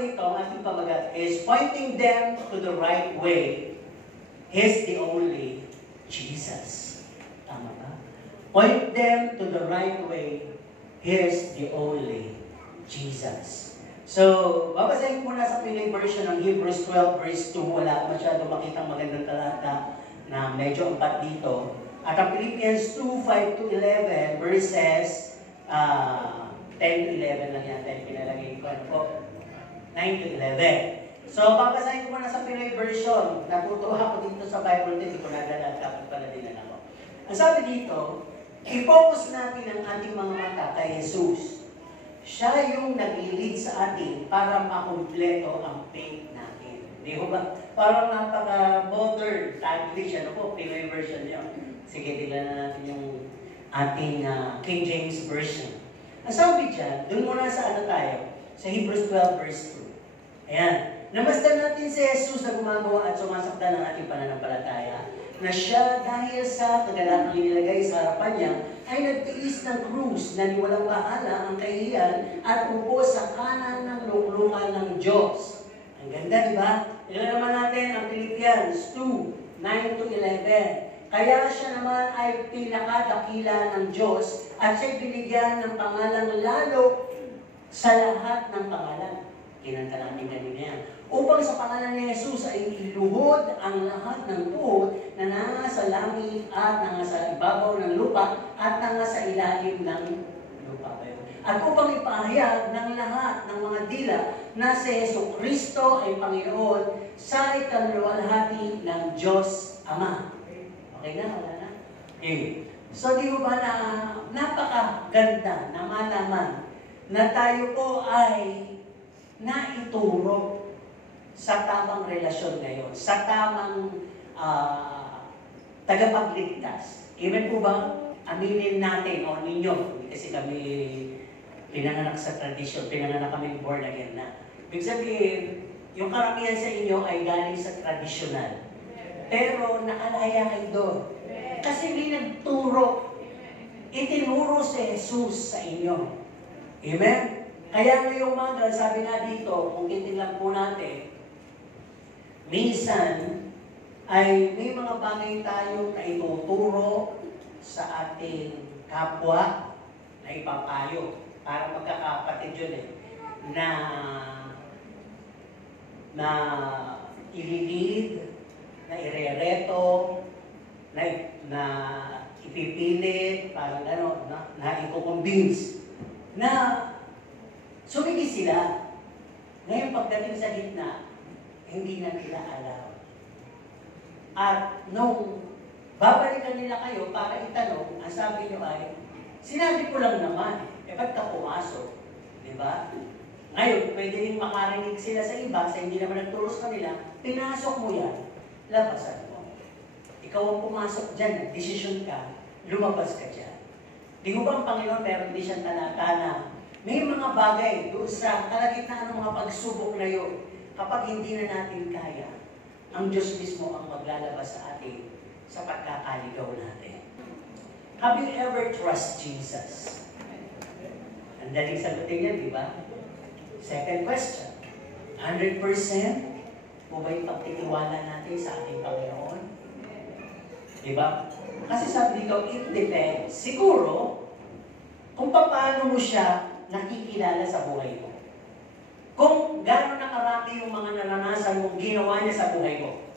ito, ang ating pamagat, is pointing them to the right way. He's the only Jesus. Tama ba? Point them to the right way. Here's the only Jesus. So, babasahin ko muna sa Pinoy version ng Hebrews 12 verse 2. Wala masyado makitang magandang talata na medyo ampat dito. At ang Philippians 2, 5 to 11 verses 10 to 11 lang yan. 10 pinalagay ko. Ano po? 9 to 11. So, babasahin ko muna sa Pinoy version. Natutuwa ko dito sa Bible, hindi ko nadala. Dapat pala din ako. Ang sabi dito, i-focus natin ang ating mga mata kay Jesus. Siya yung nag-lead sa atin para makumpleto ang faith natin. Di ba? Parang napaka-modern. Taglish, ano po, Pinoy version niyo. Sige, tignan na natin yung ating King James Version. Ang sabi dyan, dun muna sa ano tayo, sa Hebrews 12 verse 2. Ayan. Namasdan natin si Jesus na gumagawa at sumasakta ng ating pananampalataya, na siya dahil sa kagalang nilagay sa harapan niya, ay nagtiis ng krus na niwalang bahala ang kahihiyan at upo sa kanan ng luklungan ng Diyos. Ang ganda, di ba? Tignan naman natin ang Philippians 2, 9 to 11. Kaya siya naman ay pinakadakila ng Diyos at siya'y binigyan ng pangalang lalo sa lahat ng pangalan. Kinanta natin kanina yan. Upang sa pangalan ni Jesus ay iluhod ang lahat ng tuhod na nasa langit at nasa ibabaw ng lupa at nasa ilalim ng lupa. At upang ipahayag ng lahat ng mga dila na si Jesucristo ay Panginoon sa ikaluwalhati ng Diyos Ama. Okay na? Wala na? Okay. So di ba na napakaganda na malaman na tayo po ay naituro sa tamang relasyon ngayon, sa tamang tagapagligtas. Even po ba, aminin natin o ninyo, kasi kami pinanganak sa tradisyon, pinanganak kami born again na. Ibig sabihin, yung karamihan sa inyo ay galing sa tradisyonal. Pero nakalaya kayo doon. Kasi may nagturo. Itinuro si Jesus sa inyo. Amen? Kaya ngayong umaga, sabi nga dito, kung titignan po natin, minsan ay may mga bagay tayo na ituturo sa ating kapwa na ipapayo. Para magkakapatid yun na ililid, na irereto, na ipipilit, parang gano'n, na i-convince, na sumigi sila. Ngayon pagdating sa gitna, hindi na nila alam. At nung babalikan nila kayo para itanong, ang sabi nyo ay, sinabi ko lang naman, ba't ka pumasok? Diba? Ngayon, pwede rin makarinig sila sa iba, sa hindi naman nagturo sa kanila, pinasok mo yan, labasan mo. Ikaw ang pumasok dyan, desisyon ka, lumabas ka dyan. Di mo ba ang Panginoon, pero hindi siya talata, may mga bagay doon sa kalagitnaan ng mga pagsubok na yun, kapag hindi na natin kaya, ang Diyos mismo ang maglalabas sa atin sa pagkakaligaw natin. Have you ever trust Jesus? Ang daling sagutin niya, di ba? Second question, 100% mo ba yung pagtitiwala natin sa ating Panginoon? Di ba? Kasi sabi dito, it depends. Siguro, kung paano mo siya nakikilala sa buhay mo. Kung gano'n nakarami yung mga naranasan mong ginawa niya sa buhay mo.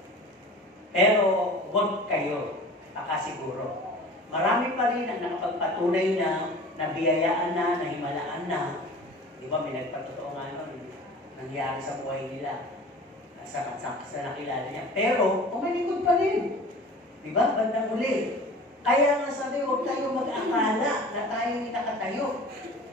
Pero, huwag kayo, nakasiguro. Marami pa rin ang nakapagpatunay na nabiyayaan na, nahimalaan na. Di ba, may nagpatotoo nga nun, nangyari sa buhay nila. Sa nakilala niya. Pero, umalikod pa rin. Di ba? Bandang huli. Kaya nga sabi, huwag tayo mag-akala na tayo nakatayo.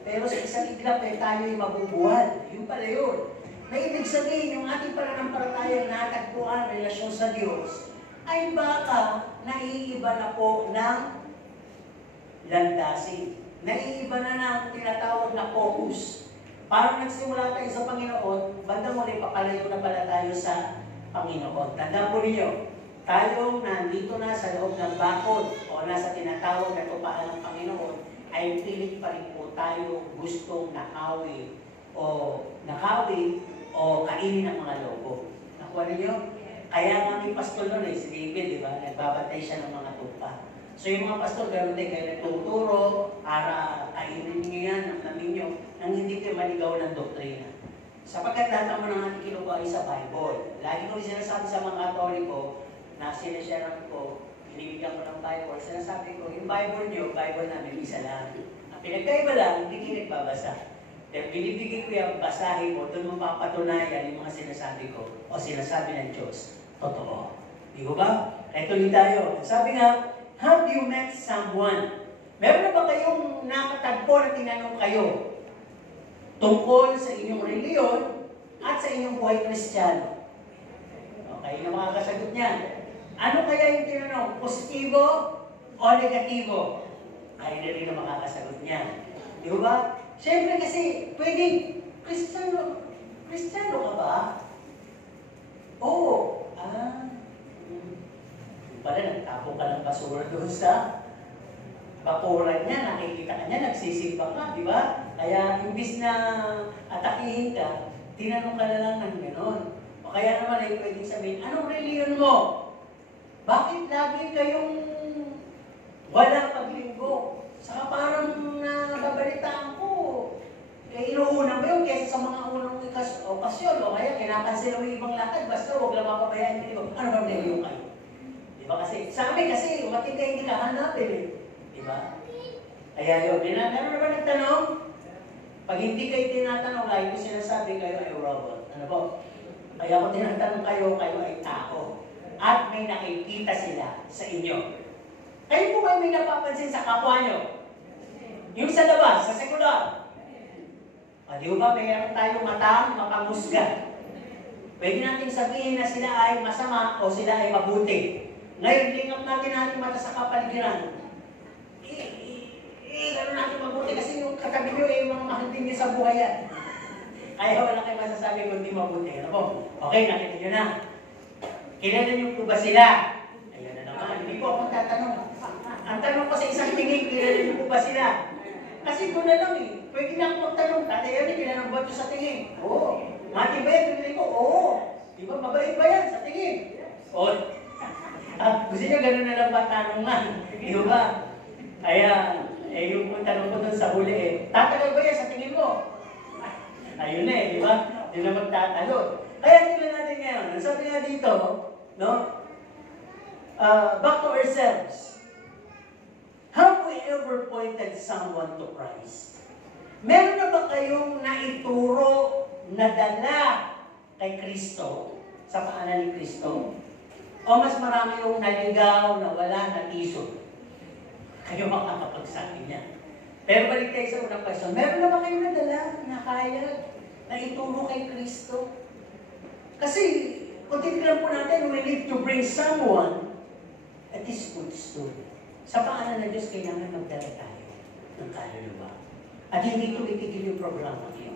Pero sa isang iglap ay tayo'y mabubuhal. Yung pala yun. Na ibig sabihin, yung ating pananampalatayang natagpuan, relasyon sa Diyos, ay baka naiiba na po ng landasin. Naiiba na ng tinatawag na focus. Parang nagsimula tayo sa Panginoon, bandang muli papalayo na pala tayo sa Panginoon. Tandaan po ninyo, tayong nandito na sa loob ng bakod o nasa tinatawag na tupaan ng Panginoon, ay pilit pa rin po tayo gustong nakawi o o kainin ng mga lobo. Nakuha ninyo? Kaya nga may pastor nun si David, di ba? Nagbabantay siya ng mga tupa. So yung mga pastor, ganoon din kayo nagtuturo para kainin niyo yan, namin nyo, nang hindi kayo maligaw ng doktrina. Sapagkat lahat naman ang ating kinukuha ay sa Bible. Lagi ko sinasabi sa mga Katoliko na sinashare ko, binibigyan ko ng Bible, sinasabi ko, yung Bible nyo, Bible namin, isa lang. Ang pinagkaiba lang, hindi kayo nagbabasa. Dahil binibigay ko yung basahin mo, doon mo mapapatunayan yung mga sinasabi ko o sinasabi ng Diyos. Totoo. Di ko ba? Kaya tuloy tayo. Sabi nga, have you met someone? Meron na ba kayong nakatagpo na tinanong kayo tungkol sa inyong reliyon at sa inyong buhay Kristiyano? Okay, na makakasagot niyan. Ano kaya yung tinanong? Positibo o negatibo? Ay na rin na makakasagot niyan. Di ba? Siyempre kasi, pwedeng, Kristiyano ka ba? Oo. Pala, nagtapo ka ng basura doon sa bakuran niya, nakikita ka niya, nagsisimba ka, di ba? Kaya, imbis na atakihin ka, tinanong ka na lang ng gano'n. O kaya naman ay pwedeng sabihin, anong reliyon mo? Bakit lagi kayong walang paglinggo? Saka parang nababalitaan ko, inuuna mo yun kaysa sa mga unang okasyon, o kaya kinakansel mo yung ibang lakad, basta huwag lang mapabayaan nyo. Ano ba reliyon kayo? Diba kasi, sa amin kasi, umating kayo hindi ka hanapin eh. Diba? Kaya yun, meron na ba nagtanong? Pag hindi kayo tinatanong, lagi ko sinasabi kayo ay robot. Ano po? Kaya kung tinatanong kayo, kayo ay tao. At may nakikita sila sa inyo. Kayo po ba may napapansin sa kapwa nyo? Yung sa labas, sa sekular. Di ba, mayroon tayong mata, mapamusga. Pwede natin sabihin na sila ay masama o sila ay mabuti. Ngayon, lingap natin ating mata sa kapaligiran. Gano'n natin mabuti kasi yung katabi nyo ay mga mahal din nyo sa buhay yan. Kaya wala kayo masasabi kung di mabuti. Ano po? Okay, nakita nyo na. Kilala nyo po ba sila? Ayan na naman. Hindi po akong tatanong. Ang tanong ko sa isang tingin, kilala nyo po ba sila? Kasi doon na lang eh. Pwede na akong magtanong. Tatay yan, kilala mo ba ito sa tingin? Oo. Mati ba yan? Tingin ko, oo. Di ba, mabait ba yan sa tingin? Oo. Gusto nyo gano'n na lang ba tanong nga? Di ba? Kaya, yung tanong ko doon sa huli eh, tatagal ba yan sa tingin mo? Ayun na eh, di ba? Hindi na magtatalon. Kaya tingnan natin ngayon. Sabi nga dito, no? Back to ourselves. Have we ever pointed someone to Christ? Meron na ba kayong naituro na dala kay Kristo sa paanan ni Kristo? O mas marami yung naligaw na wala na tisod? Kayo makakapagsabi niya. Pero balik tayo sa unang question. Meron na ba kayong nadala na kaya na ituro kay Kristo? Kasi, kung titignan po natin, we need to bring someone at this good story. Sa paanan ng Diyos, kailangan magdala tayo ng kaluluwa. At hindi tumitigil yung programa niyo.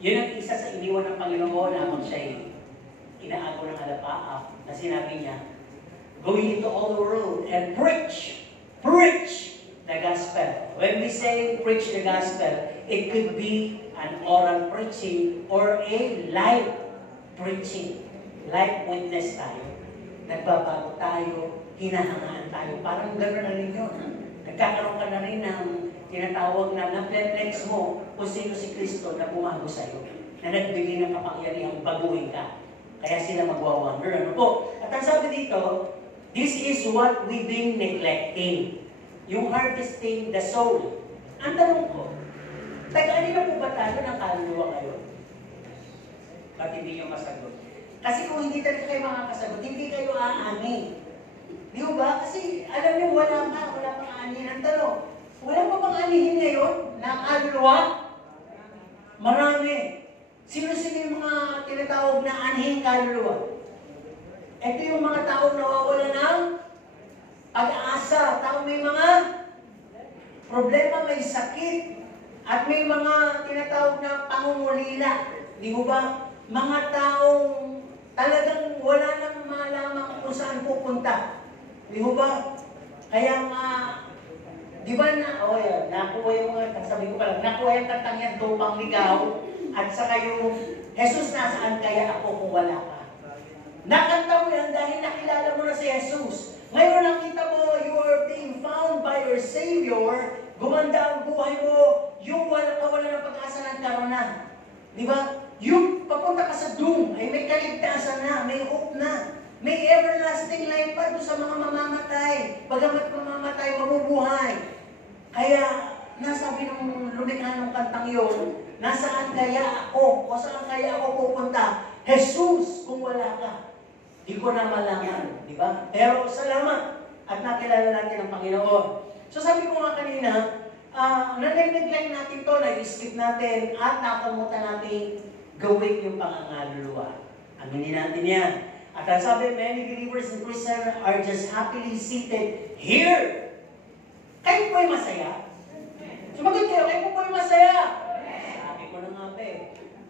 Yun ang isa sa iniwan ng Panginoon habang siya'y inaago ng alapaap na sinabi niya, going into all the world and preach the gospel. When we say preach the gospel, it could be an oral preaching or a live preaching. Live witness tayo. Nagbabago tayo, hinahangaan tayo. Parang gano'n na rin yun. Nagkakaroon ka na rin ng tinatawag na na-flex mo kung sino si Kristo na bumago sa'yo. Na nagbigay ng kapangyarihang baguhin ka. Kaya sila magwa-wonder. Ano po? At ang sabi dito, this is what we've been neglecting. Yung harvesting the soul. Ang tanong ko, tagaan na po ba tayo ng kaluluwa ngayon? Ba't hindi nyo masagot? Kasi kung hindi talaga kayo makakasagot, hindi kayo aani. Di ba? Kasi alam nyo, wala pang aani. Ang tanong, wala pa pang aanihin ngayon na kaluluwa? Marami. Sino-sino yung mga tinatawag na anhing kaluluwa? Ito yung mga taong nawawala ng pag-asa. Taong may mga problema, may sakit, at may mga tinatawag na pangungulila. Di ba? Mga taong talagang wala nang malaman kung saan pupunta. Di ba? Kaya nga, di ba nakuha yung mga, sabi ko pala, nakuha yung kantang yan, tupang ligaw, at saka yung Jesus na nasaan kaya ako kung wala ka? Nakanta mo yan dahil nakilala mo na si Jesus. Ngayon nakita mo, you are being found by your Savior, gumanda ang buhay mo, yung wala ng pag-asa ng karuna. Di ba? Yung papunta ka sa doom, ay may kaligtasan na, may hope na. May everlasting life pa doon sa mga mamamatay. Bagamat mamamatay, mabubuhay. Kaya, nasabi ng lumikha ng kantang yun, nasaan kaya ako? O saan kaya ako pupunta? Jesus, kung wala ka. Di ko na malaman. Di ba? Pero salamat at nakilala natin ang Panginoon. So sabi ko nga kanina, na-neglect natin to, na-skip natin, at nakalimutan natin gawin yung pangangaluluwa. Aminin natin yan. At ang sabi, many believers in Christian are just happily seated here. Kayo po ay masaya? Sumagot kayo, kayo po ay masaya? Sabi ko na nga ba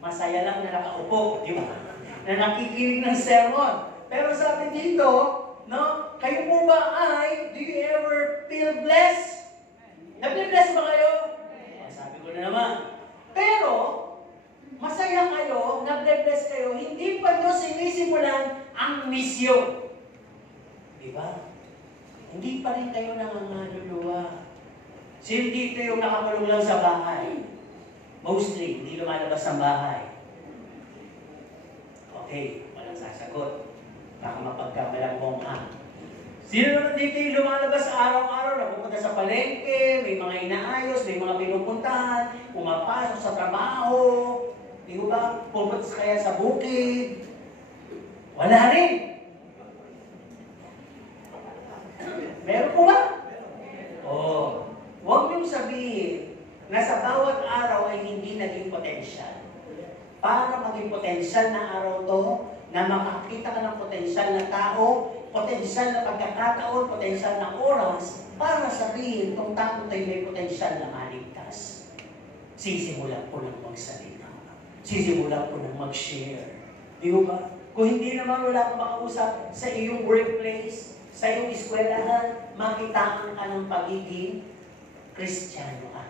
masaya lang na nakaupo, di ba? Na nakikinig ng sermon. Pero sabi dito, no, kayo po ba ay, do you ever feel blessed? Nag-bless ba kayo? Sabi ko na naman. Pero, masaya kayo, nag-bless kayo, hindi pa nyo sinisimulan ang misyon. Diba? Hindi pa rin kayo nangangaluluwa. Sino dito yung nakakulong lang sa bahay? Mostly, hindi lumalabas ang bahay. Okay, walang sasagot. Baka mapagkamalang mong Sino naman dito yung lumalabas araw-araw, napupunta sa palengke, may mga inaayos, may mga pinupuntahan, pumapasok sa trabaho, di ba? Pupunta kaya sa bukid. Wala rin. Meron po ba? Oh, huwag niyong sabihin na sa bawat araw ay hindi naging potensyal. Para maging potensyal na araw to, na makakita ka ng potensyal na tao, potensyal na pagkakataon, potensyal na oras, para sabihin itong tao tayo may potensyal na maligtas. Sisimulan po ng magsalita. Sisimulan po ng mag-share. Di ba? Kung hindi naman wala kang makausap sa iyong workplace, sa iyong eskwelahan, makitaan ka ng pagiging Kristiyano ka.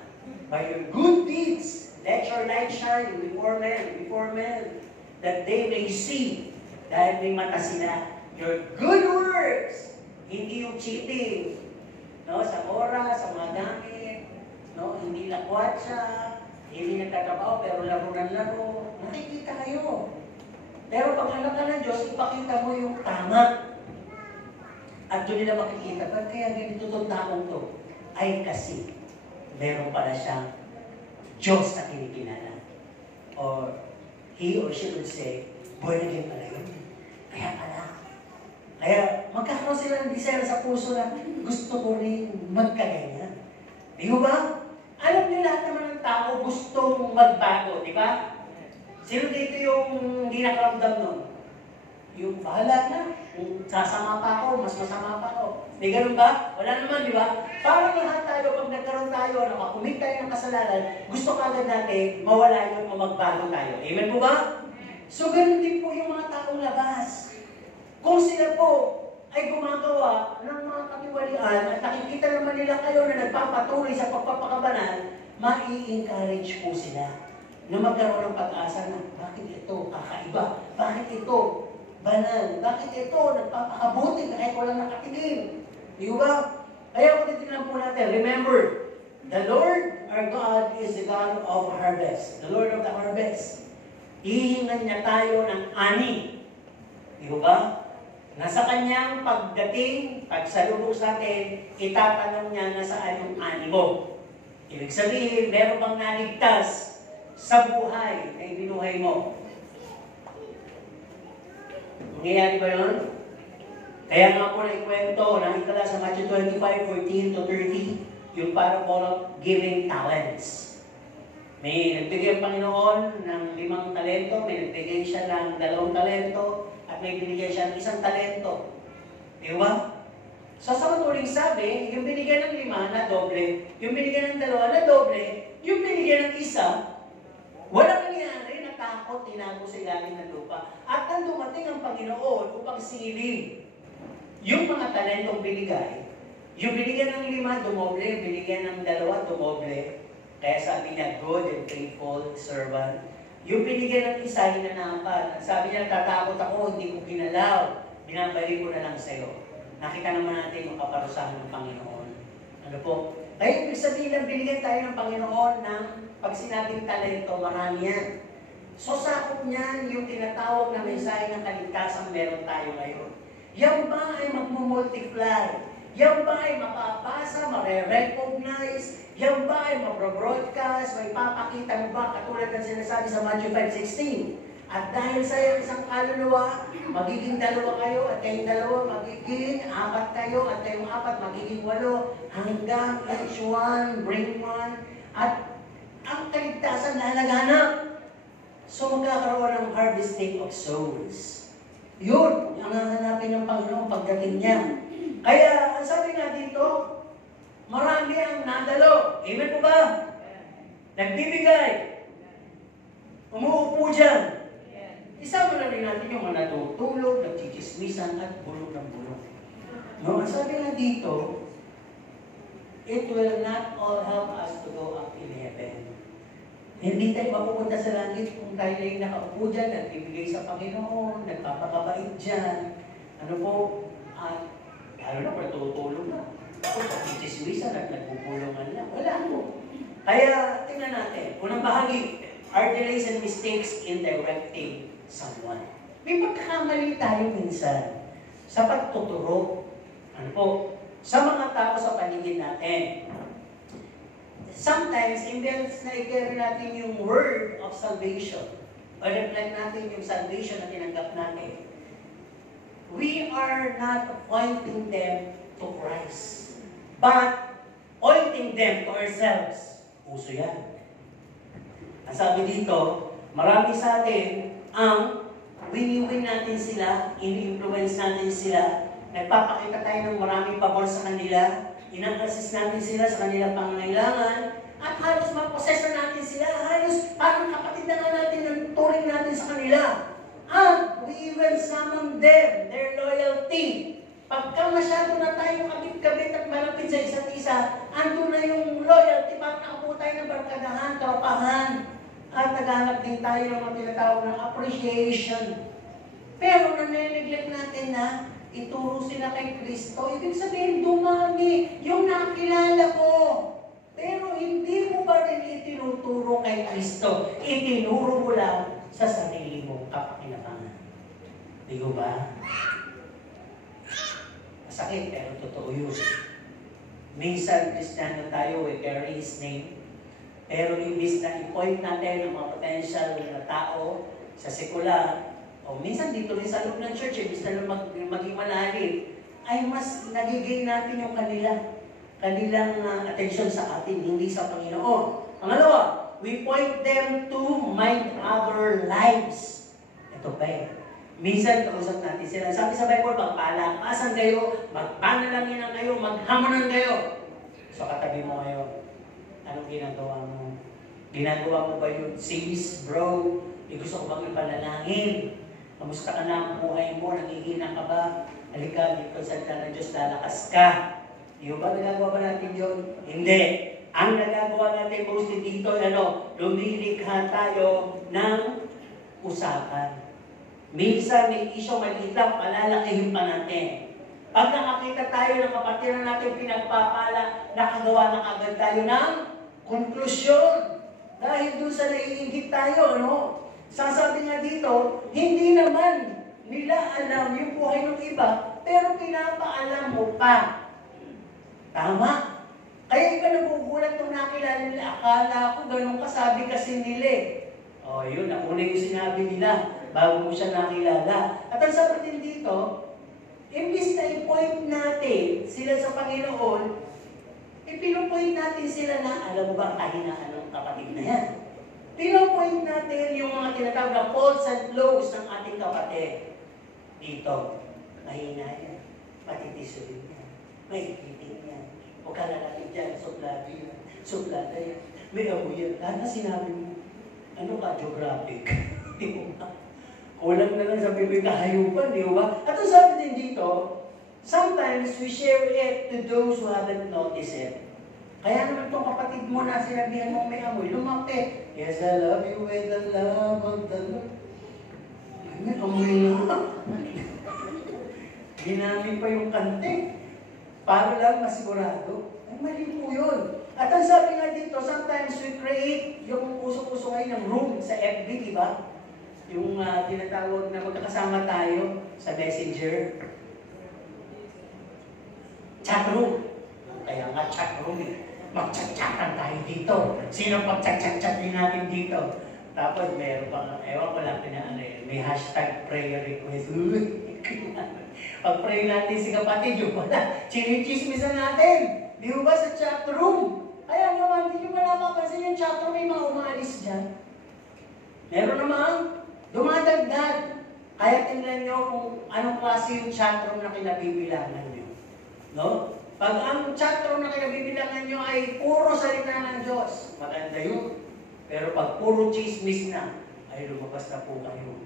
By your good deeds, let your light shine before men, that they may see, dahil may mata sila, your good works, hindi yung cheating, no, sa oras, sa mga gamit, no, hindi lakwatsa, hindi nagtatrabaho pero laro ng laro, nakikita kayo. Pero pag alam ka ng Diyos, ipakita mo yung tama. At doon nila makikita, ba't kaya ganito itong taong to? Ay kasi, meron pala siyang Diyos na kinikilala. Or, he or she would say, born again pala yun. Kaya pala. Kaya magkakaroon sila ng desire sa puso na gusto ko rin magkaganyan. Di ba? Alam niyo lahat naman ng tao gustong magbago, di ba? Sino dito yung hindi nakaramdam nun? Yung bahala na. Kung sasama pa ako, mas masama pa ako. Di ganun ba? Wala naman, di ba? Parang lahat tayo, pag nagkaroon tayo, nakakumit tayo ng kasalanan, gusto kagad natin mawala yun o magbago tayo. Amen po ba? So, ganun din po yung mga taong labas. Kung sila po ay gumagawa ng mga katiwalian at nakikita naman nila kayo na nagpapatuloy sa pagpapakabanal, mai-encourage po sila na magkaroon ng pag-asa na bakit ito kakaiba, bakit ito banal, bakit ito nagpapakabuti kahit walang nakatingin. Di ba? Kaya kung titignan po natin, remember, the Lord our God is the God of harvest, the Lord of the harvest. Hihingan niya tayo ng ani. Di ba? Nasa kanyang pagdating, pagsalubog sa atin, itatanong niya na saan yung ani mo. Ibig sabihin, meron bang naligtas sa buhay na ibinuhay mo? Nangyayari ba yun? Kaya nga po na ikwento, nakikita sa Matthew 25:14-30, yung parable of giving talents. May nagbigay ang Panginoon ng 5 talento, may nagbigay siya ng 2 talento, at may binigay siya ng 1 talento. Di ba? So sa matuling sabi, yung binigyan ng 5 na doble, yung binigyan ng 2 na doble, yung binigyan ng 1, walang nangyari, natakot, tinago sa ilalim ng lupa. At nang dumating ang Panginoon upang singilin yung mga talentong binigay, yung binigyan ng 5, dumoble, yung binigyan ng 2, dumoble. Kaya sabi niya, good and faithful servant, Yung binigyan ng isa, hinanapan. Sabi niya, tatakot ako, hindi ko ginalaw. Binabalik ko na lang sa'yo. Nakita naman natin yung kaparusahan ng Panginoon. Ano po? Kaya ibig sabihin lang, binigyan tayo ng Panginoon ng pag sinabing talento, marami yan. So sakop niyan yung tinatawag na mensahe ng kaligtasan meron tayo ngayon. Yan ba ay magmumultiply? Yan ba ay mapapasa, mare-recognize? Yan ba ay mabro-broadcast? May papakita mo ba? Katulad ng sinasabi sa Matthew 5:16. At dahil sa isang kaluluwa, magiging dalawa kayo, at kayong dalawa magiging apat kayo, at kayong apat magiging 8, hanggang each one, bring one, at ang kaligtasan lalaganap. So magkakaroon ng harvesting of souls. Yun, ang hahanapin ng Panginoon pagdating niya. Kaya, ang sabi nga dito, marami ang nadalo. Amen po ba? Nagbibigay. Umuupo dyan. Isama na rin natin yung mga natutulog, nagchichismisan, at bulong ng bulong. No, ang sabi nga dito, it will not all help us to go up in heaven. Hindi tayo mapupunta sa langit kung tayo ay nakaupo dyan, nagbibigay sa Panginoon, nagpapakabait dyan. Ano po? At lalo na, natutulog na. Ako, nagchichismisan at nagpupulungan lang. Wala po. Kaya, tingnan natin. Unang bahagi, our delays and mistakes in directing someone. May pagkakamali tayo minsan sa pagtuturo. Ano po? Sa mga tao sa paligid natin. Sometimes, imbes na i-carry natin yung word of salvation, o reflect natin yung salvation na tinanggap natin, we are not pointing them to Christ, but pointing them to ourselves. Uso yan. Ang sabi dito, marami sa atin ang winiwin natin sila, ini-influence natin sila, nagpapakita tayo ng maraming pabor sa kanila, ina-assist natin sila sa kanilang pangangailangan, at halos maposession natin sila, halos parang kapatid na nga natin ang turing natin sa kanila. And we will summon them, their loyalty. Pagka masyado na tayo kabit-kabit at malapit sa isa't isa, ando na yung loyalty, parang nakapo tayo ng barkadahan, tropahan. At naghanap din tayo ng mga tinatawag ng appreciation. Pero nanineglect natin na ituro sila kay Kristo. Ibig sabihin, dumami yung nakilala ko. Pero hindi mo pa rin itinuturo kay Kristo. Itinuro mo lang sa sarili mo kapakinabangan. Di ko ba? Masakit, pero totoo yun. Minsan, Kristiyano tayo, we carry His name. Pero imbis na i-point natin ang mga potential na tao sa sekular, o minsan dito rin sa loob ng church, imbis na maging malalim, ay mas nagiging natin yung kanilang attention sa atin, hindi sa Panginoon. Pangalawa, we point them to mind other lives. Ito pa eh. Minsan, kausap natin sila. Sabi sa Bible, magpalakasan kayo, magpanalanginan kayo, maghamonan kayo. So katabi mo ngayon, anong ginagawa mo? Ginagawa mo ba yun? Sis, bro, gusto ko bang ipanalangin? Kamusta ka na ang buhay mo? Nangihina ka ba? Halika, dito sa ng Diyos, lalakas ka. Yung ba nagagawa ba natin yun? Hindi. Ang nagagawa natin mostly dito, lumilikha tayo ng usapan. Minsan may isyo maliit lang, palalakihin pa natin. Pag nakakita tayo ng kapatiran natin pinagpapala, nakagawa na agad tayo ng konklusyon. Dahil doon sa naiingit tayo, sasabi nga dito, hindi naman nila alam yung buhay ng iba, pero pinapaalam mo pa. Tama? Kaya iba nagugulat nung nakilala nila, akala ko ganun kasabi kasi nila. O yun, nauna yung sinabi nila bago mo siya nakilala. At ang sabi din dito, imbis na i-point natin sila sa Panginoon, ipinopoint natin sila na, alam mo ba ang kahinaan ng kapatid na yan? Pinopoint natin yung mga tinatawag na faults and flaws ng ating kapatid. Dito, mahina yan, patitisurin yan, maikitin yan, huwag ka lalapit dyan, suplado yan, may amoy yan. Lahat na sinabi mo, ano ka, geographic? Kulang na lang sabi mo yung kahayupan, di ba? At ang sabi din dito, sometimes we share it to those who haven't noticed it. Kaya naman itong kapatid mo na sinabihan mo may amoy, lumapit. Yes, I love you with the love of the Lord. May amoy na. Ginamit pa yung kante. Para lang masigurado. Ay, mali po yun. At ang sabi nga dito, sometimes we create yung puso-puso ngayon ng room sa FB, di ba? Yung tinatawag na magkakasama tayo sa Messenger. Chat room. Kaya nga chat room eh. Mag-chat-chatan tayo dito. Sino pag-chat-chat din natin dito? Tapos meron pang, ewan ko lang may hashtag prayer request. Pag-pray natin si kapatid, yung pala, chinichismisan natin. Di ba sa chat room? Kaya naman, hindi nyo ba napapansin yung chat room, may mga umalis dyan. Meron naman, dumadagdag. Kaya tingnan nyo kung anong klase yung chat room na kinabibilangan nyo. No? Pag ang chat room na kinabibilangan nyo ay puro salita ng Diyos, maganda yun. Pero pag puro chismis na, ay lumabas na po kayo.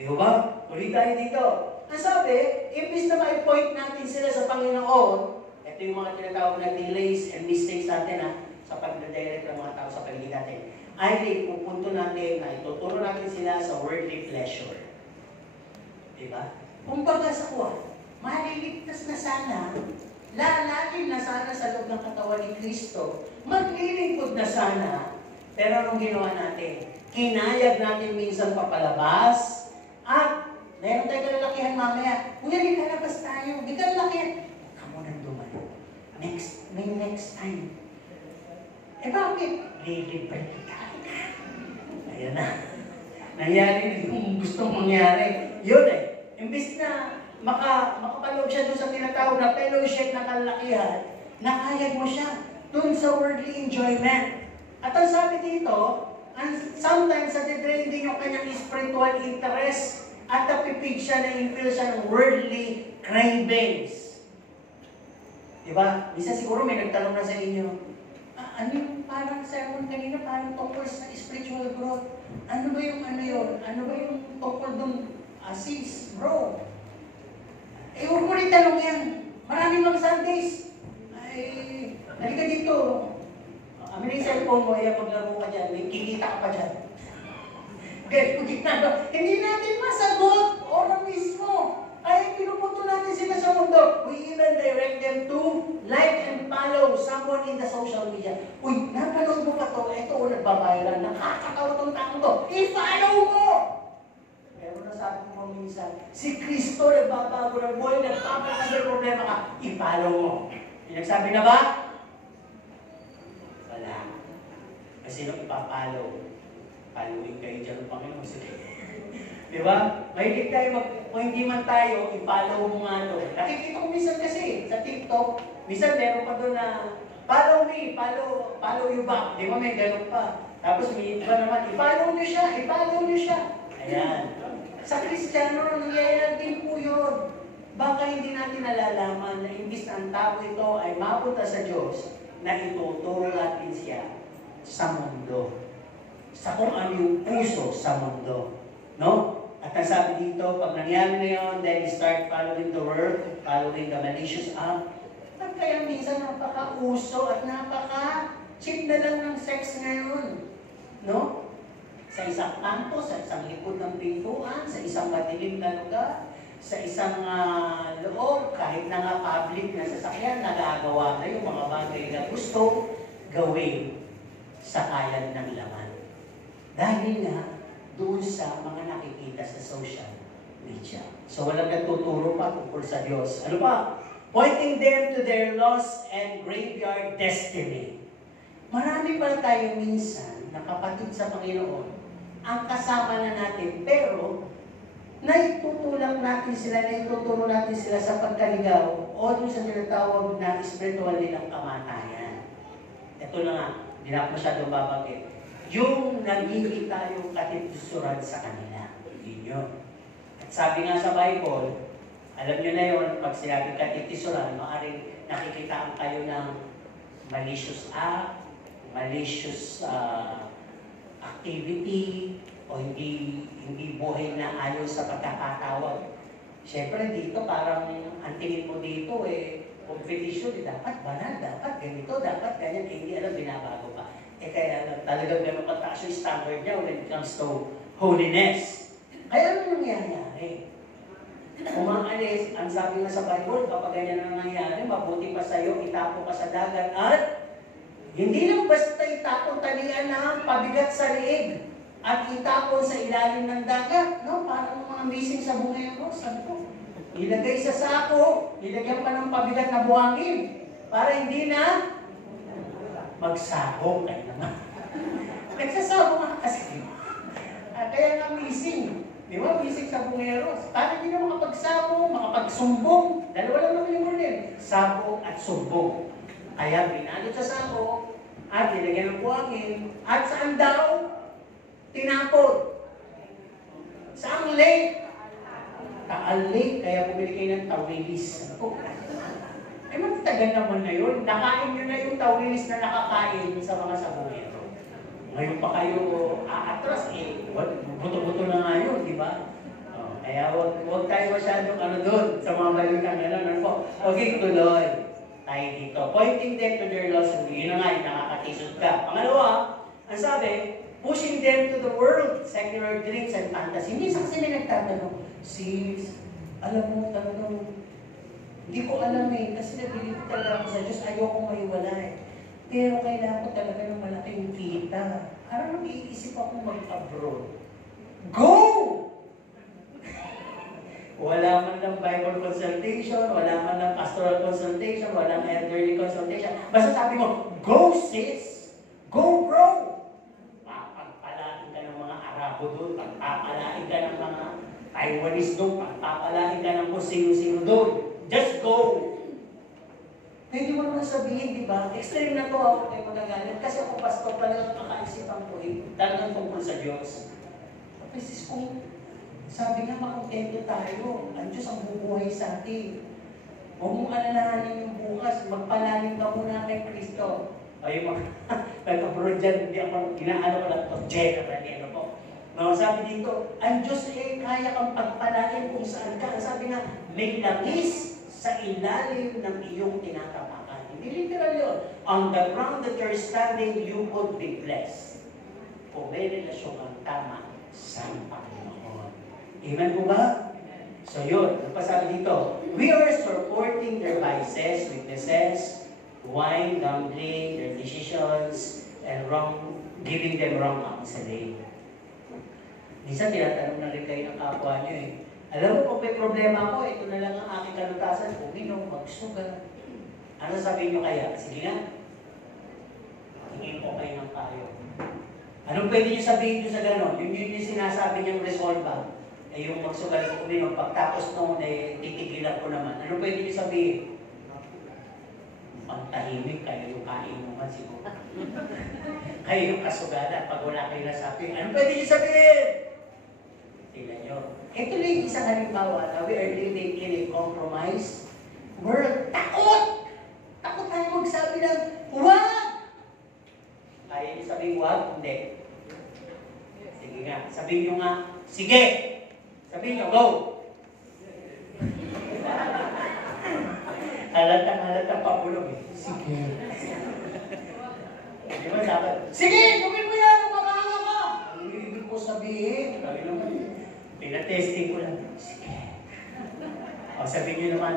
Di ba? Ulit tayo dito. Ang sabi, imbis na ma-point natin sila sa Panginoon, ito yung mga tinatawag na delays and mistakes natin sa pag-direct ng mga tao sa paligid natin, ay ipupunto natin na ituturo natin sila sa worldly pleasure. Diba? Kung baga sa kuwan, maliligtas na sana, lalalim na sana sa loob ng katawan ni Kristo, maglilingkod na sana, pero anong ginawa natin? Kinayag natin minsan papalabas, at meron tayo kalalakihan mamaya, kung hindi kalabas tayo, hindi kalalakihan, kamo nang dumalo. May next time. Eh bakit? Lilibre kita. Ayan na. Nangyari yung gustong mangyari. Yun eh. Imbis na makapaloob siya doon sa tinatawag na fellowship na kalalakihan, nakayag mo siya doon sa worldly enjoyment. At ang sabi dito, sometimes sa dedrain din yung kanyang spiritual interest at napipig siya na infil siya ng worldly cravings. Diba? Bisa siguro may nagtanong na sa inyo, ano yung parang sermon kanina, parang tungkol sa spiritual growth? Ano ba yung ano yun? Ano ba yung tungkol dun? Sis, bro. Eh, huwag mo rin tanong yan. Maraming mga Sundays. Ay, halika dito. Amin yung cellphone mo, ay maglaro ka dyan, may kikita ka pa dyan. Hindi natin masagot. Ora mismo. Ay, pinupunto natin sila sa mundo. We even direct them to like and follow someone in the social media. Uy, napanood mo pa to? Ito, nagbabayaran. Nakakatawa tong taong to. I-follow mo! Pero nasabi mo minsan, si Kristo nagbabago ng buhay, nagpapakasal ng problema ka, i-follow mo. Pinagsabi na ba? Wala. Kasi nung ipapalo, paluin kayo dyan ng Panginoon. Sige. Diba? Mahilig tayo, kung hindi man tayo, i-follow mo nga doon. Nakikita ko minsan kasi sa TikTok, minsan meron pa doon na, follow me, follow you back. Di ba may ganun pa? Tapos may iba naman, i-follow nyo siya. Ayan. Sa Kristiyano, nangyayari din po yun. Baka hindi natin nalalaman na imbis na ang tao ito ay mapunta sa Diyos, na ituturo natin siya sa mundo. Sa kung ano yung puso sa mundo. No? At ang sabi dito, pag nangyari na yun, then you start following the world, following the malicious act. At kaya minsan napaka-uso at napaka-cheap na lang ng sex ngayon. No? Sa isang kanto, sa isang likod ng pintuan, sa isang madilim na lugar, sa isang loob, kahit na nga public na sasakyan, nagagawa na yung mga bagay na gusto gawin sa kayan ng laman. Dahil nga, doon sa mga nakikita sa social media. So walang nagtuturo pa tungkol sa Diyos. Ano pa? Pointing them to their lost and graveyard destiny. Marami pa tayo minsan na kapatid sa Panginoon ang kasama na natin, pero naitutulak natin sila, naituturo natin sila sa pagkaligaw o doon sa tinatawag na spiritual nilang kamatayan. Ito na nga, hindi na ako masyadong babagit. Yung nagiging tayong katitusuran sa kanila. Yun yun. At sabi nga sa Bible, alam nyo na yun, pag sinabing katitusuran, maaaring nakikitaan kayo ng malicious act, malicious activity, o hindi buhay na ayaw sa pagkakatawag. Siyempre dito, parang ang tingin mo dito competition, dapat banal, dapat ganito, dapat ganyan, hindi alam, binabago pa. Kaya talagang ganun kataas yung standard niya when it comes to holiness. Kaya ano nangyayari? Umaalis, ang sabi nga sa Bible, kapag ganyan ang nangyayari, mabuti pa sa'yo, itapo ka sa dagat at hindi lang basta itapon talian na pabigat sa liig at itapon sa ilalim ng dagat. No, parang mga missing sa bungero, sabi ko. Ilagay sa sako, ilagyan pa ng pabigat na buhangin para hindi na magsabong kayo naman. Nagsasabong nga kasi. Kaya nga missing. Di ba? Missing sa bungeros. Para hindi na makapagsabong, makapagsumbong. Dalawa lang naman yung problem. Sabong at sumbong. Kaya binalot sa sako, at nilagyan ng buhangin, at saan daw? Tinapon. Saan lake? Taal Lake. Kaya bumili kayo ng tawilis. Ay, magtagal naman na yun. Nakain nyo na yung tawilis na nakakain sa mga sabongero. Ngayon pa kayo aatras, buto-buto na nga yun, di ba? Kaya huwag tayo masyadong doon sa mga balitang ano po. Okay, tuloy tayo dito. Pointing them to their lost and yun na nga, yung nakakatisod ka. Pangalawa, ang sabi, pushing them to the world, secular dreams and fantasy. Minsan kasi may nagtatanong, sis, alam mo talagang, hindi ko alam kasi nabilib talaga ako sa Diyos, ayoko maiwalay. Pero kailangan ko talaga ng malaking kita. Parang nag-iisip ako mag-abroad. Go! Wala man ng Bible consultation, wala man ng pastoral consultation, wala ng elderly consultation. Basta sabi mo, go sis! Go bro! Pagpapalain ka ng mga Arabo doon, pagpapalain ka ng mga Taiwanese doon, pagpapalain ka ng kung sino-sino doon. Just go! Pwede mo naman sabihin, di ba? Extreme na to ako kayo magagalit. Kasi ako pastor pa lang makaisipan ko talagang tungkol sa Diyos. Kasi kung sabi nga makontento tayo, ang Diyos ang bubuhay sa atin. Huwag mong alalahanin yung bukas, magpalalim ka muna kay Kristo. Ay, mag-abroad dyan, hindi ako, inaano ko lang ito, check na ano po. No, sabi dito, ang Diyos kaya kang pagpalalim kung saan ka. Sabi nga, may langis sa ilalim ng iyong tinatapakan. Hindi literal yun. On the ground that you're standing, you would be blessed. Kung may relasyon ang tama sa Panginoon. Amen po ba? So yun, ano pa sabi dito? We are supporting their vices, weaknesses, wine, gambling, their decisions, and giving them wrong counseling. Minsan tinatanong na rin kayo ng kapwa nyo Alam mo, kung may problema ako, ito na lang ang aking kalutasan. Uminom, magsugal. Ano sabihin nyo kaya? Sige nga. Tingin ko kayo ng tayo. Anong pwede nyo sabihin nyo sa gano'n? Yun yung sinasabi niyang resolve. Yung magsugal ko uminom. Pagtapos noon, titigilan ko naman. Anong pwede nyo sabihin? Pagtahimik kayo yung kain mo man siguro. Kayo yung kasugalan. Pag wala kayo nasabi, anong pwede nyo sabihin? Tingnan nyo. Ito lang isang halimbawa na we are living in a compromised world. Takot! Takot tayo magsabi ng, huwag! Kaya niyo sabihin, huwag? Hindi. Sige nga. Sabihin nyo nga, sige! Sabihin nyo, go! Halata pa ulog Sige. Di ba dapat? Sige! Gawin mo yan! Makakala ka! Ang ibig ko sabihin. Sabi naman, pinatesting ko lang. Sige. O sabihin nyo naman,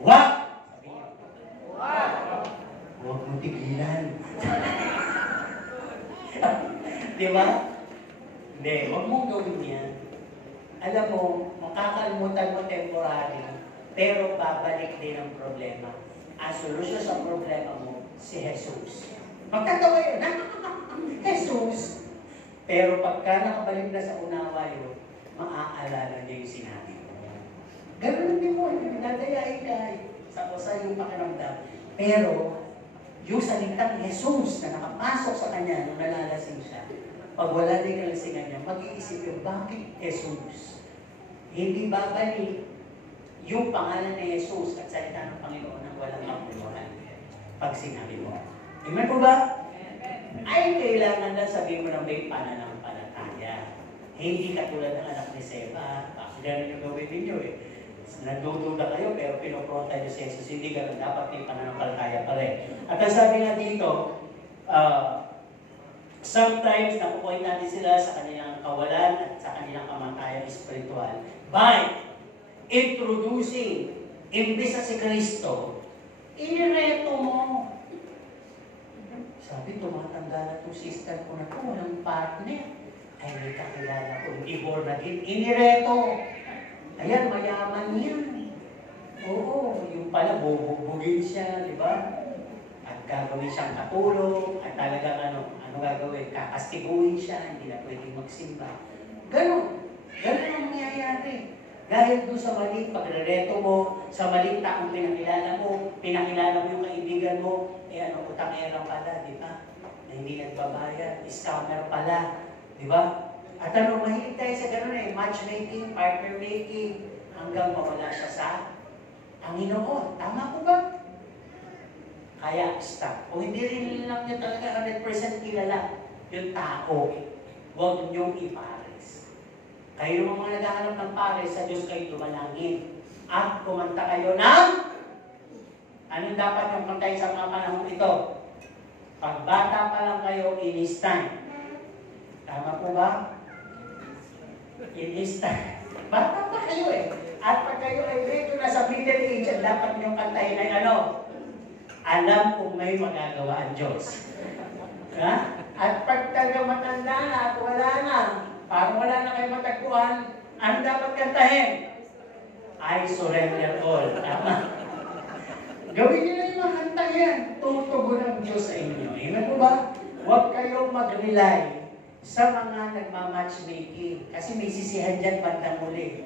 wag! Sabihin nyo, wag! Huwag mo tigilan. Di ba? Hindi, huwag mong gawin yan. Alam mo, makakalimutan mo temporary, pero babalik din ang problema. Ang solusyon sa problema mo, si Jesus. Magtatawa yun, Jesus! Pero pagka nakabalik na sa unawa yun, maaalala niya yung sinabi mo. Ganun din mo, nadayain ka sa yung pakiramdam. Pero, yung salitang Jesus na nakapasok sa kanya nung nalalasing siya, pag wala din kalasingan niya, mag-iisip yung, bakit Jesus? Hindi babalik yung pangalan ni Jesus at salita ng Panginoon ng walang kapuluhan pag sinabi mo. Amen po ba? Ay, kailangan na sabihin mo na may pananampalataya. Hindi katulad ng anak ni Seba. Bakit gano'n yung gawin ninyo Nagdududa kayo, pero pinopronta nyo si Jesus. Hindi ganun. Dapat yung pananampalataya pa rin. At ang sabi nga dito, sometimes nakukuhin natin sila sa kanilang kawalan at sa kanilang kamatayan espiritual by introducing, imbis na si Kristo, inireto mo. Sabi, tumatanda na itong sister ko na ito, walang partner. Ay, may kakilala ko, hindi born again. Inireto. Ayan, mayaman yan. Oo, yung pala, bubugin siya, di ba? At gagawin siyang katulong, at talagang ano gagawin? Kakastiguin siya, hindi na pwedeng magsimba. Ganon. Ganon ang mangyayari. Dahil doon sa maling pagrereto mo, sa maling taong pinakilala mo yung kaibigan mo, utang-erang pala, di ba? Na hindi nagbabayad, scammer pala, di ba? At mahilig tayo sa gano'n matchmaking, partner making, hanggang mawala siya sa Panginoon. Tama po ba? Kaya, stop. Kung hindi rin lang niya talaga 100% kilala yung tao, huwag niyong ipares. Kayo yung mga naghahanap ng pares, sa Diyos kayo tumalangin. At kumanta kayo ng anong dapat yung kantayin sa mga panahon ito? Pag bata pa lang kayo, in His time. Tama po ba? In His time. Bata pa kayo At pag kayo ay dito na sa middle age, dapat niyong kantayin ay alam kung may magagawa ang Diyos. Ha? At pag taga matanda na at wala na, parang wala na kayo matagpuan, ano dapat kantahin? I surrender all. Tama? Gawin niyo na yung mga kanta yan. Tutugon ang Diyos sa inyo. Amen po ba? Huwag kayong mag-rely sa mga nagmamatchmaking. Kasi may sisihan dyan bandang muli.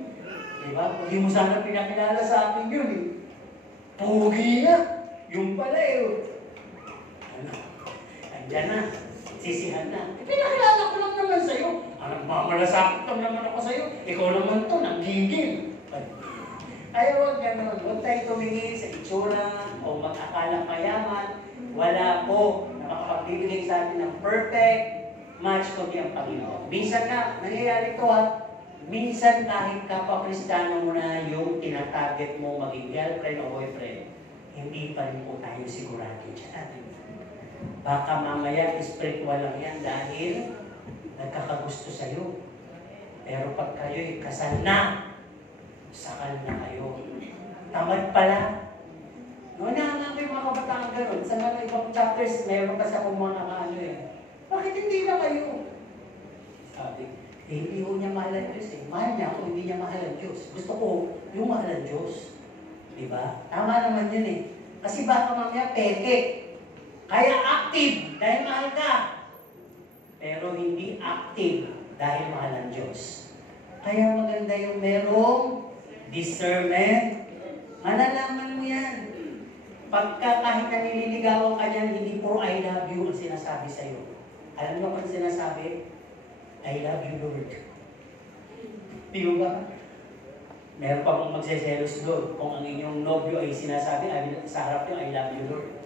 Diba? Hindi mo sana pinakilala sa akin yun Pugi nga. Yung pala andyan na. Sisihan na. Pinakilala ko lang naman sa'yo. Mamalasakit naman ako sa'yo. Ikaw naman to, nanggigil. Kaya huwag ganun. Huwag tayo tumingin sa itsura o mag-akala mayaman. Wala po na makapagbibigay sa atin ng perfect match kundi ang Panginoon. Minsan na, nangyayari ito minsan kahit kapwa-Kristiyano mo na yung tinatarget mo maging girlfriend o boyfriend, hindi pa rin po tayo sigurado dyan. Baka mamaya spiritual lang yan dahil nagkakagusto sa'yo. Pero pag kayo'y kasal na, sakal na kayo. Tamad pala. Noon na kayo mga kabataan gano'n. Sa mga ibang chapters, meron kasi akong mga bakit hindi na kayo? Sabi, hindi ko niya mahal ang Diyos Mahal niya ako, hindi niya mahal ang Diyos. Gusto ko yung mahal ang Diyos. Diba? Tama naman yun Kasi baka mamaya peke. Kaya active dahil mahal ka. Pero hindi active dahil mahal ang Diyos. Kaya maganda yung merong discernment. Malalaman mo yan. Pagka kahit nanililigawan ka dyan, hindi puro I love you ang sinasabi sa'yo. Alam mo kung sinasabi? I love you, Lord. Di ba? Meron pa mong magseselos doon kung ang inyong nobyo ay sinasabi sa harap niyo, I love you, Lord.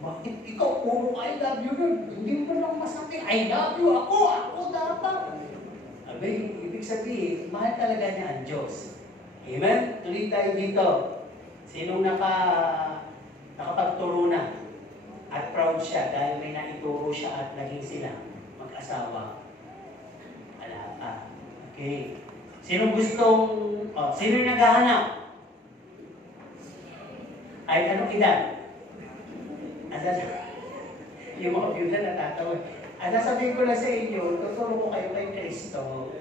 Bakit ikaw puro I love you, Lord? Hindi mo lang masabi, I love you, ako dapat. Abay, ibig sabihin, mahal talaga niya ang Diyos. Amen? Tuloy tayo dito. Sinong nakapagturo na at proud siya dahil may naituro siya at naging sila mag-asawa? Wala pa. Okay. Sino yung naghahanap? Ay, anong edad? Yung mga byuda natatawa. At sasabihin ko na sa inyo, tuturo ko kayo kay Kristo,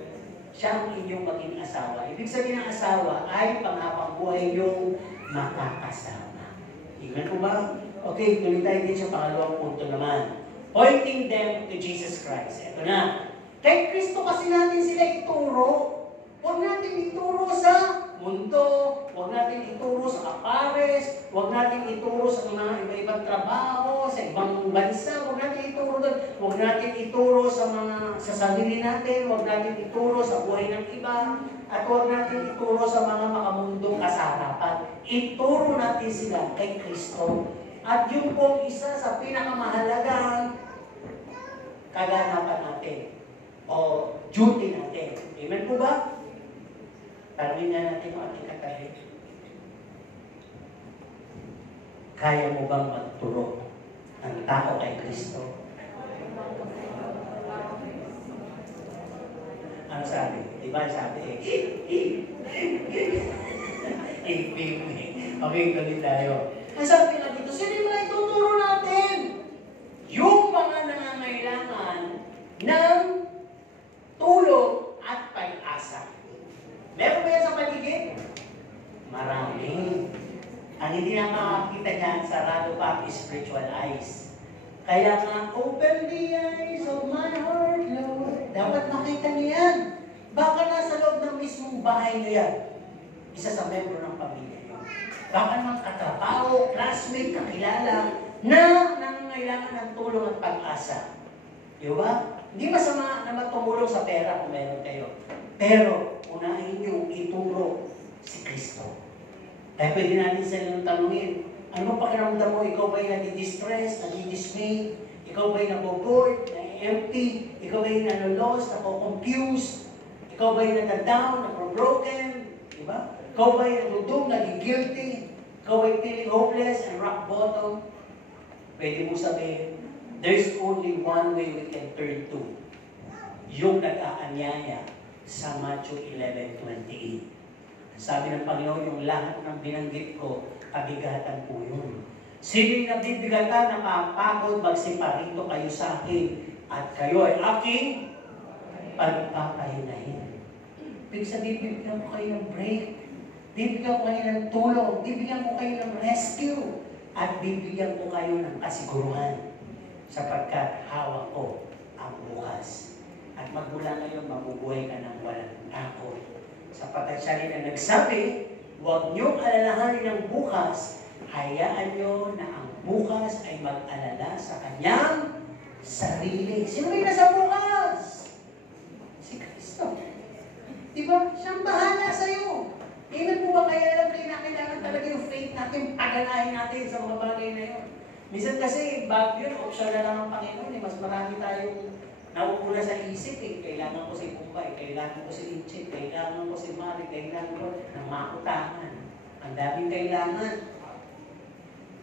siya ang inyong maging asawa. Ibig sabihin ng asawa ay panghabang buhay yung makakasama. Tingnan po ba? Okay, tuloy tayo din sa pangalawang punto naman. Pointing them to Jesus Christ. Ito na. Kay Kristo kasi natin sila ituro. Huwag natin ituro sa mundo. Huwag natin ituro sa kapares. Huwag natin ituro sa mga iba-ibang trabaho, sa ibang bansa. Huwag natin ituro doon. Huwag natin ituro sa sarili natin. Huwag natin ituro sa buhay ng iba. At huwag natin ituro sa mga makamundong kasarapan. Ituro natin sila kay Kristo. At yung pong isa sa pinakamahalagang kaganapan natin o duty natin. Amen po ba? Tanungin nga natin yung ating katabi. Kaya mo bang magturo ng tao kay Kristo? Ano sabi? Diba sabi okay, tuloy tayo. Ang sabi nga dito, sino yung mga ituturo natin? Yung mga nangangailangan ng tulong at pag-asa. Meron ba yan sa paligid? Marami. Ang hindi na makakita niyan, sarado pa ang spiritual eyes. Kaya nga, open the eyes of my heart, Lord. Dapat makita niyo yan. Baka nasa loob ng mismong bahay niyo yan. Isa sa membro ng pamilya niyo. Baka naman katrabaho, classmate, kakilala, na nangangailangan ng tulong at pag-asa. Di ba? Hindi masama na tumulong sa pera kung meron kayo. Pero, unahin niyo ituro si Kristo. Kaya pwede natin silang tanungin, ano ba pakiramdam mo? Ikaw ba'y nadi-distress, nadi-dismay? Ikaw ba'y naboboard, na-empty? Ikaw ba'y nalolost, nako-confused? Ikaw ba'y nadadown, nako-broken? Diba? Ikaw ba'y nadudum, nagi-guilty? Ikaw ba'y feeling hopeless and rock bottom? Pwede mo sabihin, there's only one way we can turn to. Yung nag-aanyaya sa Matthew 11:28. Sabi ng Panginoon, yung lahat ng binanggit ko, kabigatan po yun. Sino'y nabibigatan, nakapagod, magsiparito kayo sa akin, at kayo ay aking pagpapahingahin. Ibig sabihin, bibigyan ko kayo ng break, bibigyan ko kayo ng tulong, bibigyan ko kayo ng rescue, at bibigyan ko kayo ng kasiguruhan, sapagkat hawak ko ang bukas. At magmula ngayon, mabubuhay ka ng walang takot. Sapagkat siya rin ang nagsabi, huwag niyong alalahanin ang bukas, hayaan niyo na ang bukas ay mag-alala sa kanyang sarili. Sino may nasa bukas? Si Kristo. Diba? Siyang bahala sa'yo. Ilan po ba kaya lang kailangan talaga yung faith natin, paganahin natin sa mga bagay na yun. Minsan kasi, bago yun, option na lang ang Panginoon. Mas marami tayong nauuna sa isip kailangan ko si Pumbay, kailangan ko si Inchit, kailangan ko si Mari, kailangan ko ng makutangan. Ang daming kailangan.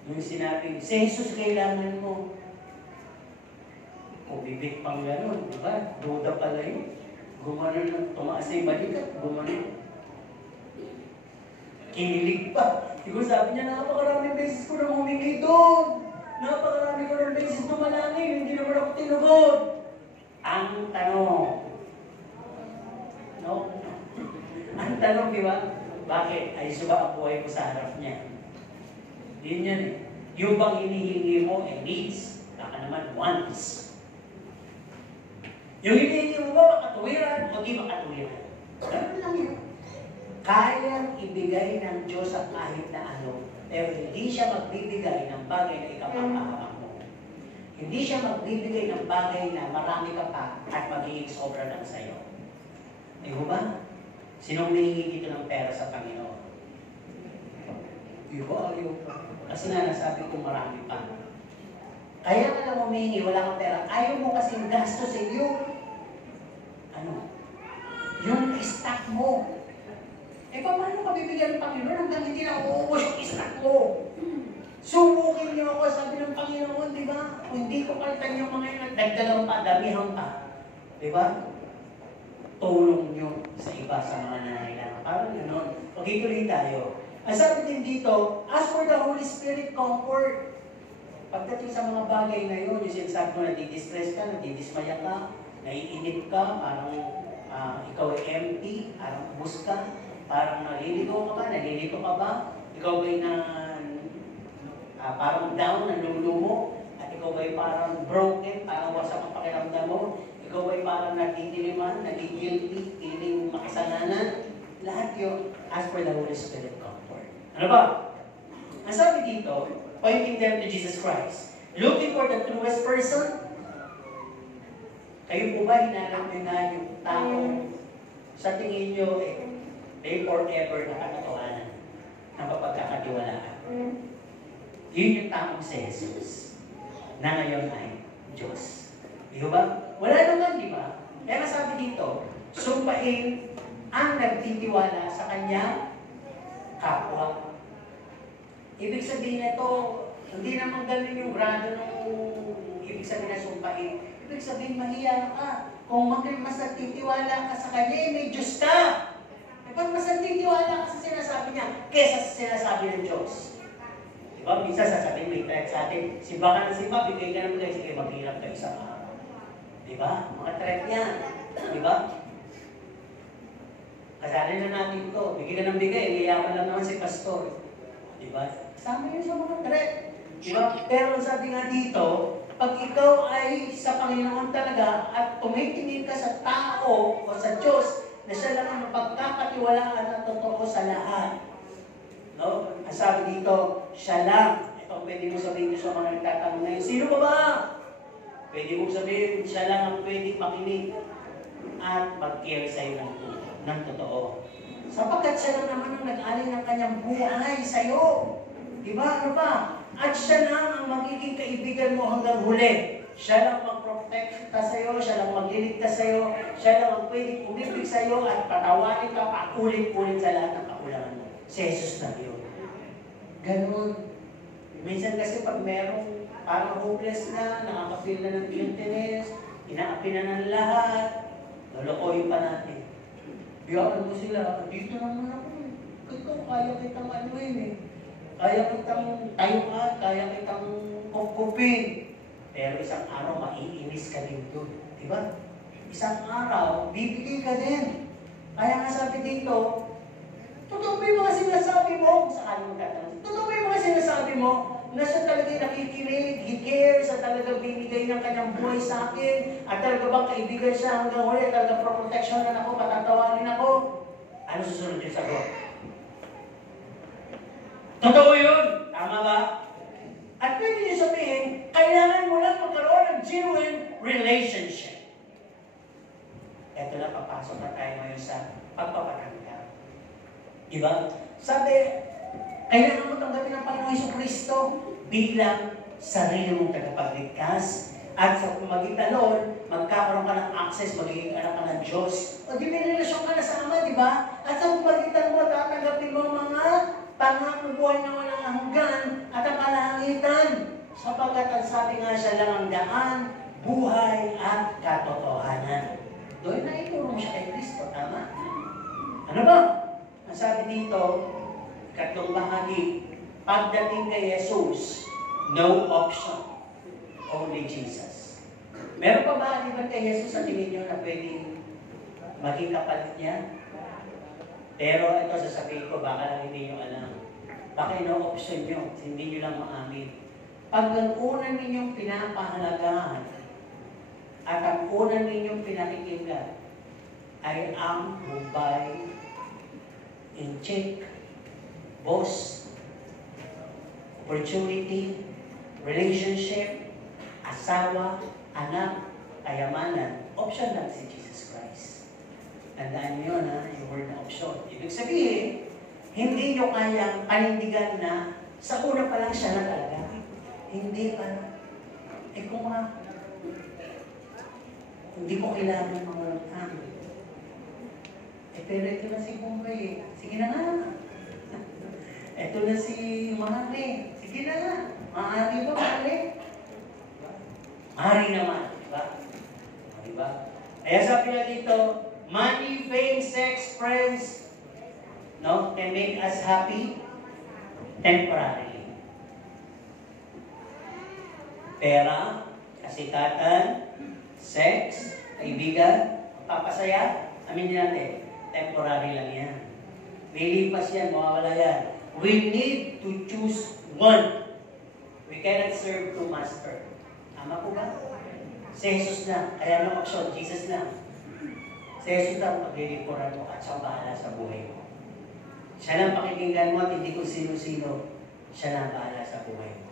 Yung sinabi, si Jesus kailangan mo. O bibig pang gano'n, di ba? Duda pala yun. Gumanon lang, tumaas na yung balikat, gumanon. Kinilig pa. Siguro sabi niya, napakaraming beses ko na humingi doon. Napakaraming ko na beses tumalangin, hindi naman ako tinugod. Ang tanong, ang tanong, di ba? Bakit? Ay suba ang buhay ko sa harap niya. Yun yan eh. Yung bang hinihingi mo ay needs, baka naman wants. Yung hinihingi mo ba makatuwiran o di makatuwiran? Ganun lang yun. Kayang ibigay ng Diyos ang kahit na ano, pero hindi siya magbibigay ng bagay na ikapapahamak mo. Hindi siya magbibigay ng bagay na marami ka pa at magiging sobra lang sa'yo. Eh ba? Sinong nahingi dito ng pera sa Panginoon? Iba, ayaw pa. Kasi nga nasabi ko marami pa. Kaya ka lang humihingi, wala kang pera. Ayaw mo kasing gastos yung yung stock mo. Eh paano ka bibigyan ng Panginoon hanggang hindi na uubos yung stock mo? Subukin niyo ako, sabi ng Panginoon, di ba? Kung hindi ko palitan yung mga yun, dagdagan pa, damihan pa. Di ba? Tulong niyo sa iba, sa mga nangailangan. Parang gano'n. Okay, tuloy tayo. Ang sabi din dito, ask for the Holy Spirit comfort. Pagdating sa mga bagay na yun, yung sinasabi mo, nadidistress ka, nadidismaya ka, naiinip ka, parang ikaw ay empty, parang ubus ka, parang naliligaw ka ba, nalilito ka ba? Ikaw ay parang down, nalulumo, at ikaw ay parang broken, parang wasak ang pakiramdam mo, ikaw ay parang nagtitiliman, nagigilty, feeling makasalanan. Lahat yun, ask for the Holy Spirit comfort. Ano ba? Ang sabi dito, pointing them to Jesus Christ. Looking for the truest person. Kayo po ba hinanap nyo na yung taong sa tingin nyo, they forever na katotohanan ng mapagkakatiwalaan? Yun yung taong si Jesus, na ngayon ay Diyos. Di ba? Wala naman, di ba? Kaya sabi dito, sumpain ang nagtitiwala sa kanyang kapwa. Ibig sabihin nito, hindi naman ganun yung grado ng ibig sabihin na sumpahin. Ibig sabihin, mahiya ka. Kung mas nagtitiwala ka sa kanya, may Diyos ka. Ba't mas nagtitiwala ka sa sinasabi niya kesa sa sinasabi ng Diyos? Diba? Minsan sasabihin, may threat sa atin, simba ka na simba, bigay ka ng bigay, sige, maghirap ka isang araw. Diba? Mga threat yan. Diba? Kasali na natin ito, bigay ka ng bigay, iyayaman lang naman si pastor. Diba? Kasama yun sa mga threat. Diba? Pero sabi nga dito, pag ikaw ay sa Panginoon talaga at tumitingin ka sa tao o sa Diyos na siya lang ang mapagkakatiwalaan at totoo sa lahat. No? Ang sabi dito, siya lang. Ito pwede mo sabihin sa mga nagtatanong na yun, sino ba ba? Pwede mo sabihin, siya lang ang pwede makinig at mag-care sa'yo ng totoo. Sapagkat siya lang naman ang nag-alay ng kanyang buhay sa'yo. Diba? Ano ba? At siya lang ang magiging kaibigan mo hanggang huli. Siya lang mag-protect ka sa'yo, siya lang magliligtas sa'yo, siya lang ang pwedeng umibig sa'yo at patawarin ka paulit-ulit sa lahat ng kakulangan mo. Si Jesus na yun. Ganun. Minsan kasi pag merong parang hopeless na, nakaka-feel na ng guiltiness, inaapi na ng lahat, lolokohin pa natin. Biyaan mo sila, dito naman ako eh. Ikaw, kaya kitang ano eh. Kaya kitang tayuan, kaya kitang kupupin. Pero isang araw, maiinis ka din doon. Diba? Isang araw, bibigay ka din. Kaya nga sabi dito, totoo ba yung mga sinasabi mo? Saan mo tatanong? Totoo ba yung mga sinasabi mo? Na siya talaga nakikinig, he cares, at talaga binigay ng kanyang buhay sa akin, at talaga bang kaibigan siya hanggang huli, at talaga protection na ako, patatawanin ako? Ano susunod yung sagot? Totoo yun! Tama ba? At pwede niyo sabihin, kailangan mo lang magkaroon ng genuine relationship. Ito na, papasok na tayo ngayon sa pagpapatanggap. Diba? Sabi, kailangan mo tanggapin ang Panginoong Jesucristo bilang sarili mong tagapagligtas. At sa pamagitan noon, magkakaroon ka ng access, magiging anak ka ng Diyos. O di may relasyon ka na sa Ama, di ba? At sa pamagitan mo, tatanggapin mo mga pangakong buhay na walang hanggan at ang kalangitan. Sapagkat ang sabi nga siya lang ang daan, buhay at katotohanan. Doon na ituro siya kay Kristo, tama? Ano ba? Ang sabi dito, ikatlong bahagi, pagdating kay Jesus, no option. Only Jesus. Meron pa ba aliban kay Jesus sa tingin nyo na pwedeng maging kapalit niya? Pero ito sasabihin ko, baka lang hindi nyo alam. Baka no option nyo, hindi nyo lang maamin. Pag ang una ninyong pinapahalagahan at ang una ninyong pinakikinggan ay ang buhay in check, boss, opportunity, relationship, asawa, anak, kayamanan, option lang si Jesus Christ. Tandaan niyo na yung word na option. Ibig sabihin, hindi nyo kayang panindigan na sa una pa lang siya na talaga. Hindi pa na. Eh kung nga, hindi ko kailangan mga utang. Eh pero ito na si Bombay eh. Sige na nga. Ito na si Mahali. Sige na nga. Mahali ba, Mahali? Mahali naman. Diba? Diba? Kaya sabi na dito, money, fame, sex, friends, no, can make us happy temporarily. Pera, kasikatan, sex, kaibigan, papasaya, aminin natin, temporary lang yan. Lilipas yan, mawawala yan. We need to choose one. We cannot serve two masters. Tama po ba? Si Jesus na, kaya ng option, Jesus na. Si Jesus na paglilikuran mo at siya bahala sa buhay mo. Siya lang pakikinggan mo at hindi ko sino-sino. Siya lang bahala sa buhay mo.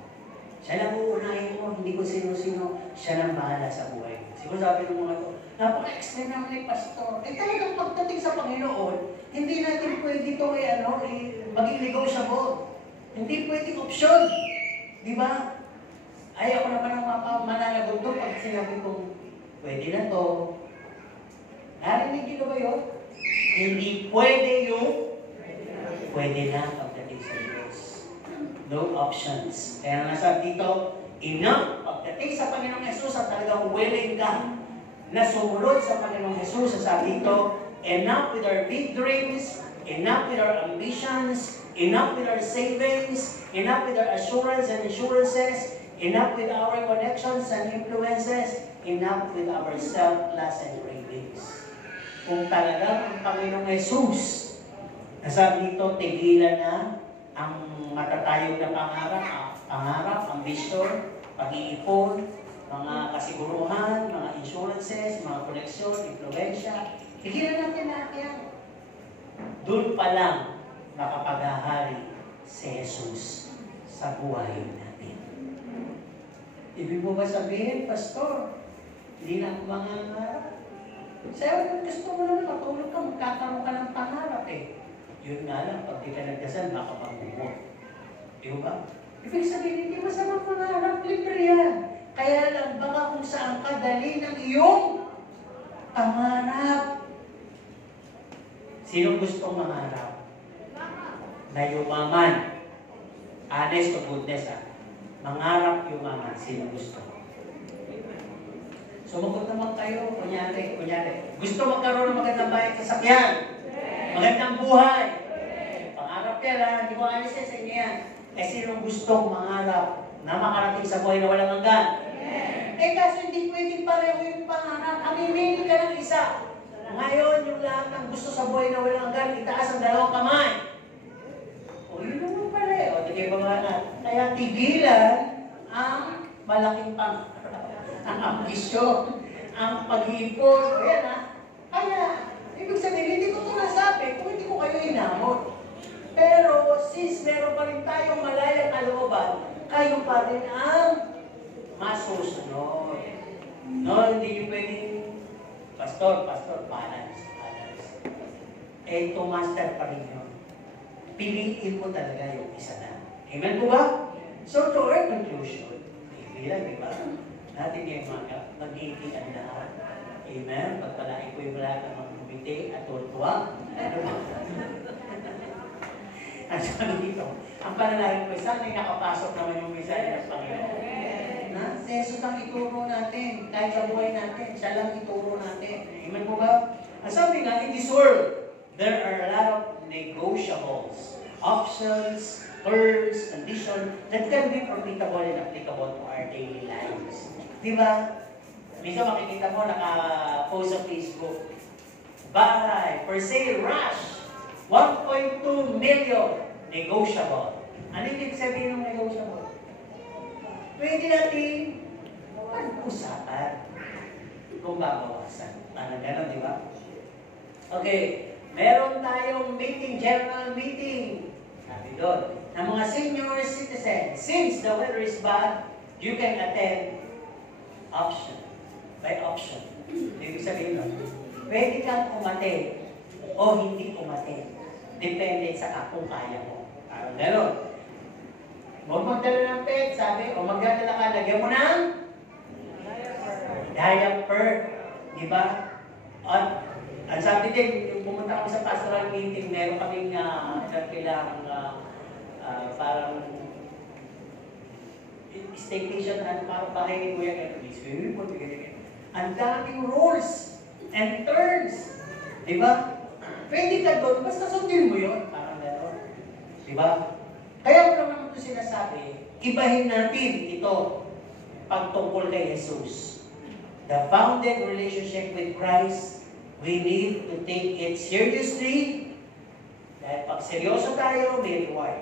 Siya lang uunahin mo, hindi ko sino-sino. Siya lang bahala sa buhay mo. Siguro sabi ng mga ito, napaka-explain naman ni Pastor. Eh talagang pagdating sa Panginoon, hindi natin pwede ito maging negotiable. Hindi pwedeng option. Di ba? Ay, ako naman ang mananagot doon pag sinabi kong, pwede na to. Narinig nyo ba yun? Hindi pwede yung pwede na pagdating sa Diyos. No options. Kaya nga sabi dito, enough pagdating sa Panginoong Jesus at talagang willing ka na sumunod sa Panginoong Jesus. Sabi dito, enough with our big dreams, enough with our ambitions, enough with our savings, enough with our assurance and insurances, enough with our connections and influences, enough with our self-lust and cravings. Kung talagang ang Panginoong Jesus, nasabi dito, tigilan na ang matatayog na pangarap, ambisyon, pag-iipon, mga kasiguruhan, mga insurances, mga koneksyon, influensya. Tigilan natin lahat yan. Doon pa lang makapaghahari si Jesus sa buhay natin. Ibig mo ba sabihin, Pastor, hindi na ako mangangarap? Sa'yo, gusto mo naman matulog ka, magkakaroon ka ng pangarap eh. Yun nga lang, pag di ka nagdasal, baka pag-umot. Di ba? Ibig sabihin, hindi masamang pangarap, libre yan. Kaya lang, baka kung saan ka dali ng iyong pangarap. Sino gustong mangarap? Na yumaman. Honest to goodness, ha? Mangarap yumaman. Sino gusto? Sumagot naman kayo, kunyari. Gusto magkaroon ng magandang bayan sa sakyan. Magandang buhay. Pangarap yan, ha? Hindi ko alisin sa inyo yan. Eh, sinong gustong mangarap na makarating sa buhay na walang hanggan? Eh, kaso hindi pwedeng pareho yung pangarap. Amimili ka ng isa. Ngayon, yung lahat ng gusto sa buhay na walang hanggan, itaas ang dalawang kamay. O, yun naman pala eh. O, di kayo pangarap. Kaya tigilan ang malaking pangarap. Ang ambisyon, ang pag-ipon. O yan, ha? Kaya, ibig sabihin, hindi ko ito nasabi kung hindi ko kayo inamot. Pero, since meron pa rin tayong malayang kalooban, kayo pa rin ang masusunod. No, hindi nyo pwedeng, Pastor, balance. Eh, master pa rin yun. Piliin mo talaga yung isa na. Amen po ba? So, to our conclusion, bilang, di ba? Natin yung mga mag-iitian lahat. Amen? Pagpalain ko yung lahat ng mga kumite at tuwa. Ano ba? Ang sabi dito, ang panalangin ko, sana ay nakapasok naman yung mensahe ng Panginoon. Na, si Jesus ang ituro natin, kahit sa buhay natin, siya lang ituro natin. Amen po ba? Ang sabi nga, in this world, there are a lot of negotiables, options, terms, conditions that can be profitable and applicable to our daily lives. Di ba? Minsan makikita mo, naka-post sa Facebook, bahay, for sale, rush, 1.2 million, negotiable. Ano yung sabihin ng negotiable? Pwede natin pag-usapan kung babawasan. Parang gano'n, di ba? Okay, meron tayong meeting, general meeting. Sabi doon, ng mga senior citizens, since the weather is bad, you can attend option. By option. Ibig sabihin nun, pwede kang umattend o hindi umattend. Depende sa kung kaya mo. Parang gano'n. Huwag magdala ng pet, sabi, o magdala ka, lagyan mo ng diaper. Diba? At ang sabi din, yung pumunta kami sa pastoral meeting, meron kaming kailangan parang staycation na parang bahay ni Kuya Edwin. Ang daming rules and terms. Diba? Pwede ka doon, basta sundin mo yun. Parang gano'n. Diba? Kaya ko naman ito sinasabi, ibahin natin ito pagtungkol kay Jesus. The founded relationship with Christ, we need to take it seriously. Dahil pag seryoso tayo, may reward.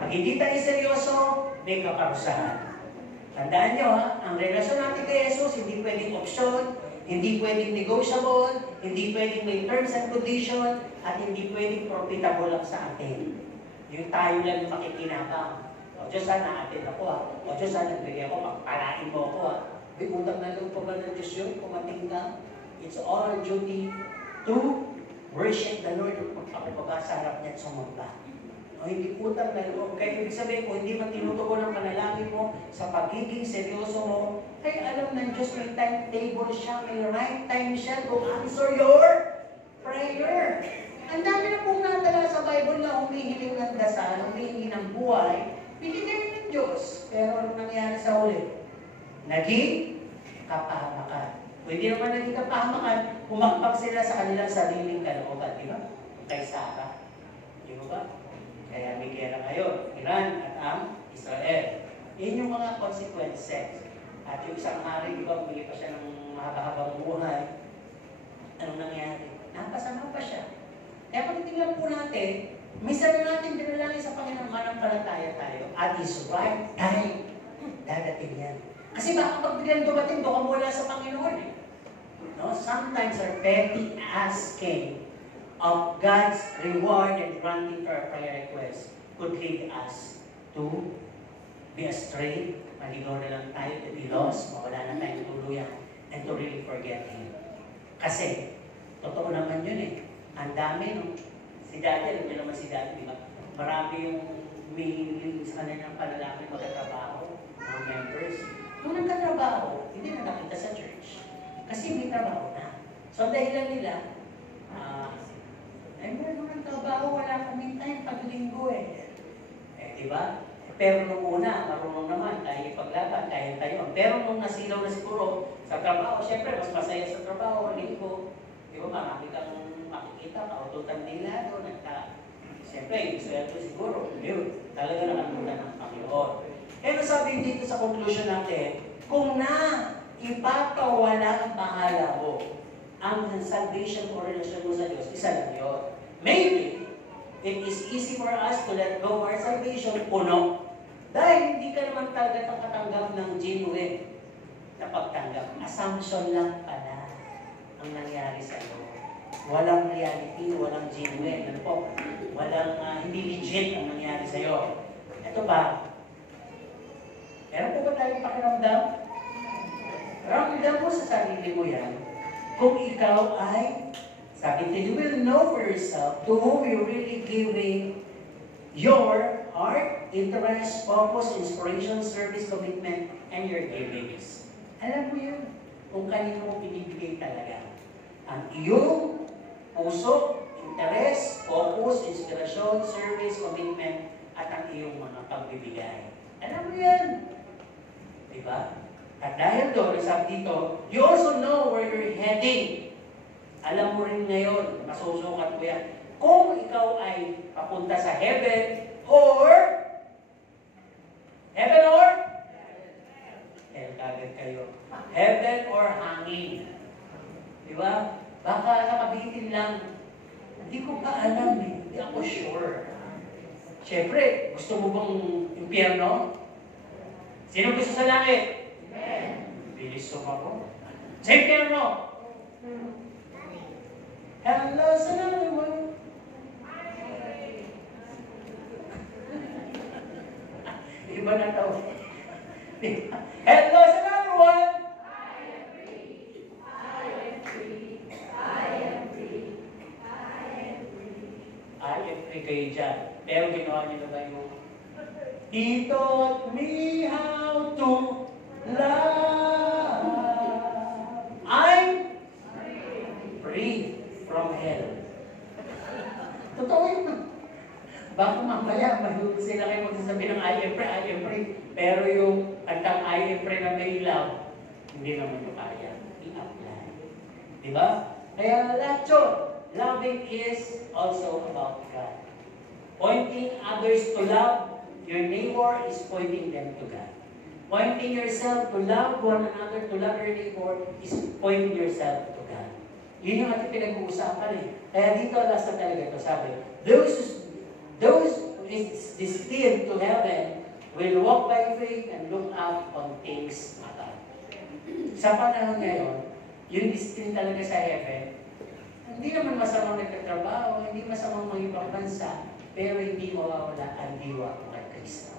Pag hindi tayo seryoso, may kaparusahan. Tandaan nyo ha, ang relasyon natin kay Jesus, hindi pwedeng option, hindi pwedeng negotiable, hindi pwedeng may terms and condition, at hindi pwedeng profitable lang sa atin. Yung tayo lang yung makikinabang. O Diyos, sana atin ako ha. O Diyos, sana nagbigay ako, magpalain mo ako ha. May utang na lang pa ba ng Diyos yun? Kumating ka. It's all our duty to worship the Lord. Magpapababa sa harap niya at sumamba. O hindi utang na loob. Kaya ibig sabihin ko, hindi man tinutugon ang panalangin mo sa pagiging seryoso mo, kaya alam ng Diyos may timetable siya, may right time siya to answer your prayer. Ang dami na pong natala sa Bible na humihiling ng dasal, humihingi ng buhay, binigay ng Diyos. Pero ano nangyari sa huli? Naging kapahamakan. Kung hindi naman naging kapahamakan, pumakpak sila sa kanilang sariling kalooban. Di ba? Kay Sarah. Di ba? Kaya may gera ngayon, Iran at ang Israel. Yun yung mga consequences. At yung isang hari, di ba, bumili pa siya ng mahaba-habang buhay. Anong nangyari? Napasama pa siya. Kaya pag tingnan po natin, minsan na natin dinalangin sa Panginoon, manampalataya tayo. At His right time, dadating yan. Kasi baka pag biglang dumating, doon ka mula sa Panginoon eh. No? Sometimes our petty asking of God's reward and granting to our prayer request could lead us to be astray, maligaw na lang tayo, to be lost, mawala na tayong tuluyan, and to really forget Him. Kasi, totoo naman yun eh. Ang dami, no? Si Daddy, alam niyo naman si Daddy, di ba? Marami yung humihiling sa kanilang palalaki magkatrabaho, mga members. Nung nagkatrabaho, hindi na nakita sa church. Kasi may trabaho na. So, dahilan nila, meron ng trabaho, wala kaming time, pag-linggo eh. Di ba? Pero nung una, marunong naman, kaya ipaglaban, kaya tayo. Pero nung nasilaw na siguro sa trabaho, syempre, mas masaya sa trabaho, linggo. Di ba, marami kang makikita, kaututan nila doon. Siyempre, gusto yan siguro. Yun, talaga nakalimutan ng Panginoon. Kaya sabi dito sa conclusion natin, kung na ipapawala ang bahala mo, ang salvation o relasyon mo sa Diyos, isa lang yun. Maybe, it is easy for us to let go of our salvation, puno. Dahil hindi ka naman talaga nakatanggap ng genuine na pagtanggap. Assumption lang pala ang nangyari sa iyo. Walang reality, walang genuine. Ano po? Walang, hindi legit ang nangyari sa iyo. Ito ba? Meron po ba tayong pakiramdam? Ramdam mo sa sarili mo yan. Kung ikaw ay, sabi nito, you will know for yourself to whom you're really giving your heart, interest, focus, inspiration, service, commitment, and your givings. Alam mo yun, kung kanino mo pinibigay talaga. Ang iyong puso, interest, focus, inspirasyon, service, commitment, at ang iyong mga pagbibigay. Alam mo yan. Diba? At dahil doon, sabi dito, you also know where you're heading. Alam mo rin ngayon, masusukat ko yan, kung ikaw ay papunta sa heaven or hell kagad kayo. Heaven or hangin. Di ba? Baka nakabitin lang. Hindi ko pa alam eh. Hindi ako sure. Siyempre, gusto mo bang impyerno? Sino gusto sa langit? Bilis sumako. Sa impyerno? Hello sa langit mo. Iba na tao. Hello sa langit mo. I am free kayo dyan. Pero ginawa niyo na ba yung He taught me how to love. I'm free from hell. Totoo yun. Baka mamaya mahulog sila kayo magsasabi ng I am free. Pero yung kantang I am free na may love, hindi naman yung kaya. I-apply. Diba? Kaya lahat yun. Loving is also about God. Pointing others to love your neighbor is pointing them to God. Pointing yourself to love one another, to love your neighbor, is pointing yourself to God. Yun yung ating pinag-uusapan eh. Kaya dito, last na talaga ito, sabi, those who is destined to heaven will walk by faith and look up on things above. Sa panahon ngayon, yung destined talaga sa heaven, hindi naman masamang nagtatrabaho, hindi masamang mga ibang bansa, pero hindi mawawala ang diwa mo kay Kristo.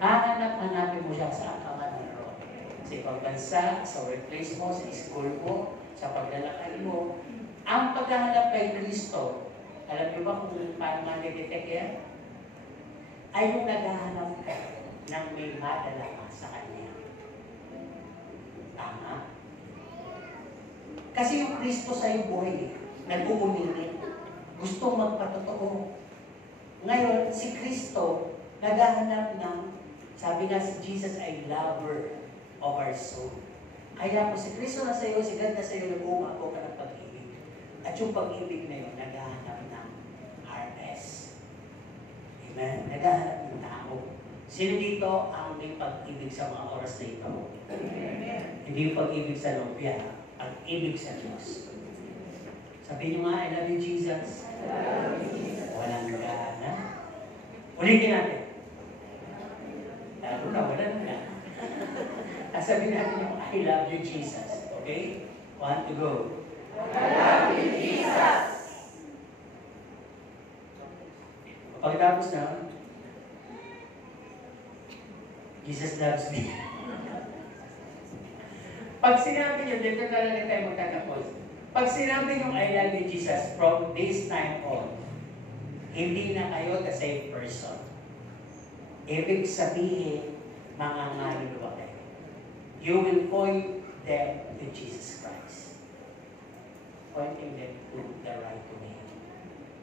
Hahanap-hanapin mo siya sa akaman ng roon. Sa ibang bansa, sa workplace mo, sa school mo, sa paglalakad mo. Ang paghahanap kay Kristo, alam niyo ba kung paano ma-detect yan? Ay yung naghahanap ka ng may madala ka sa Kanya. Tama? Kasi yung Kristo sa'yo buhay eh. nag-uuminit, gustong magpatotoo. Ngayon, si Kristo, naghahanap ng, sabi nga si Jesus ay lover of our soul. Kaya kung si Kristo na sa iyo, si God na sa iyo, nag-umago ka ng pag-ibig. At yung pag-ibig na yun, naghahanap ng harvest. Amen? Naghahanap ng tao. Sino dito ang may pag-ibig sa mga oras na ito? Amen. Hindi yung pag-ibig sa lumpia, ang ibig sa Diyos. Sabi niyo nga, I love you, Jesus. I love you, Jesus. Walang gana. Ulitin natin. Lalo na, walang gana. Sabi natin yung, I love you, Jesus. Okay? 1 to go. I love you, Jesus. Pagkatapos na, Jesus loves me. Pag sinabi niyo, dito na lang tayo magtatapos. Pag sinabi niyo, I love you, Jesus, from this time on, hindi na kayo the same person. Ibig sabihin, mangangaluwa kayo. You will point them to Jesus Christ. Pointing them to the right way.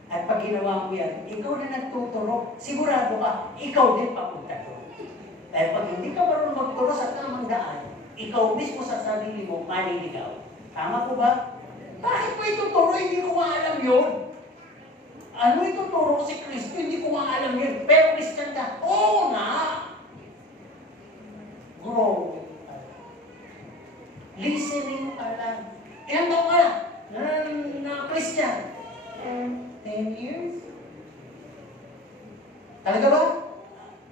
At pag ginawa mo yan, ikaw na nagtuturo, sigurado ka, ikaw din papunta doon. Dahil pag hindi ka marunong magturo sa tamang daan, ikaw mismo sa sarili mo, maliligaw. Tama po ba? Bakit mo ituturo? Hindi ko maalam yun. Ano ituturo si Kristo? Hindi ko maalam yun. Pero Christian ka? Oo nga! Grow. Listening ka lang. Ilang taong ka na Christian? 10 years? Talaga ba?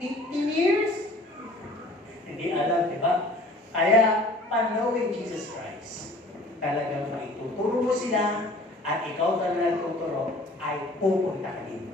15 years? Hindi alam, di ba? Kaya, knowing Jesus Christ, talagang maituturo mo sila at ikaw na nagtuturo ay pupunta ka din.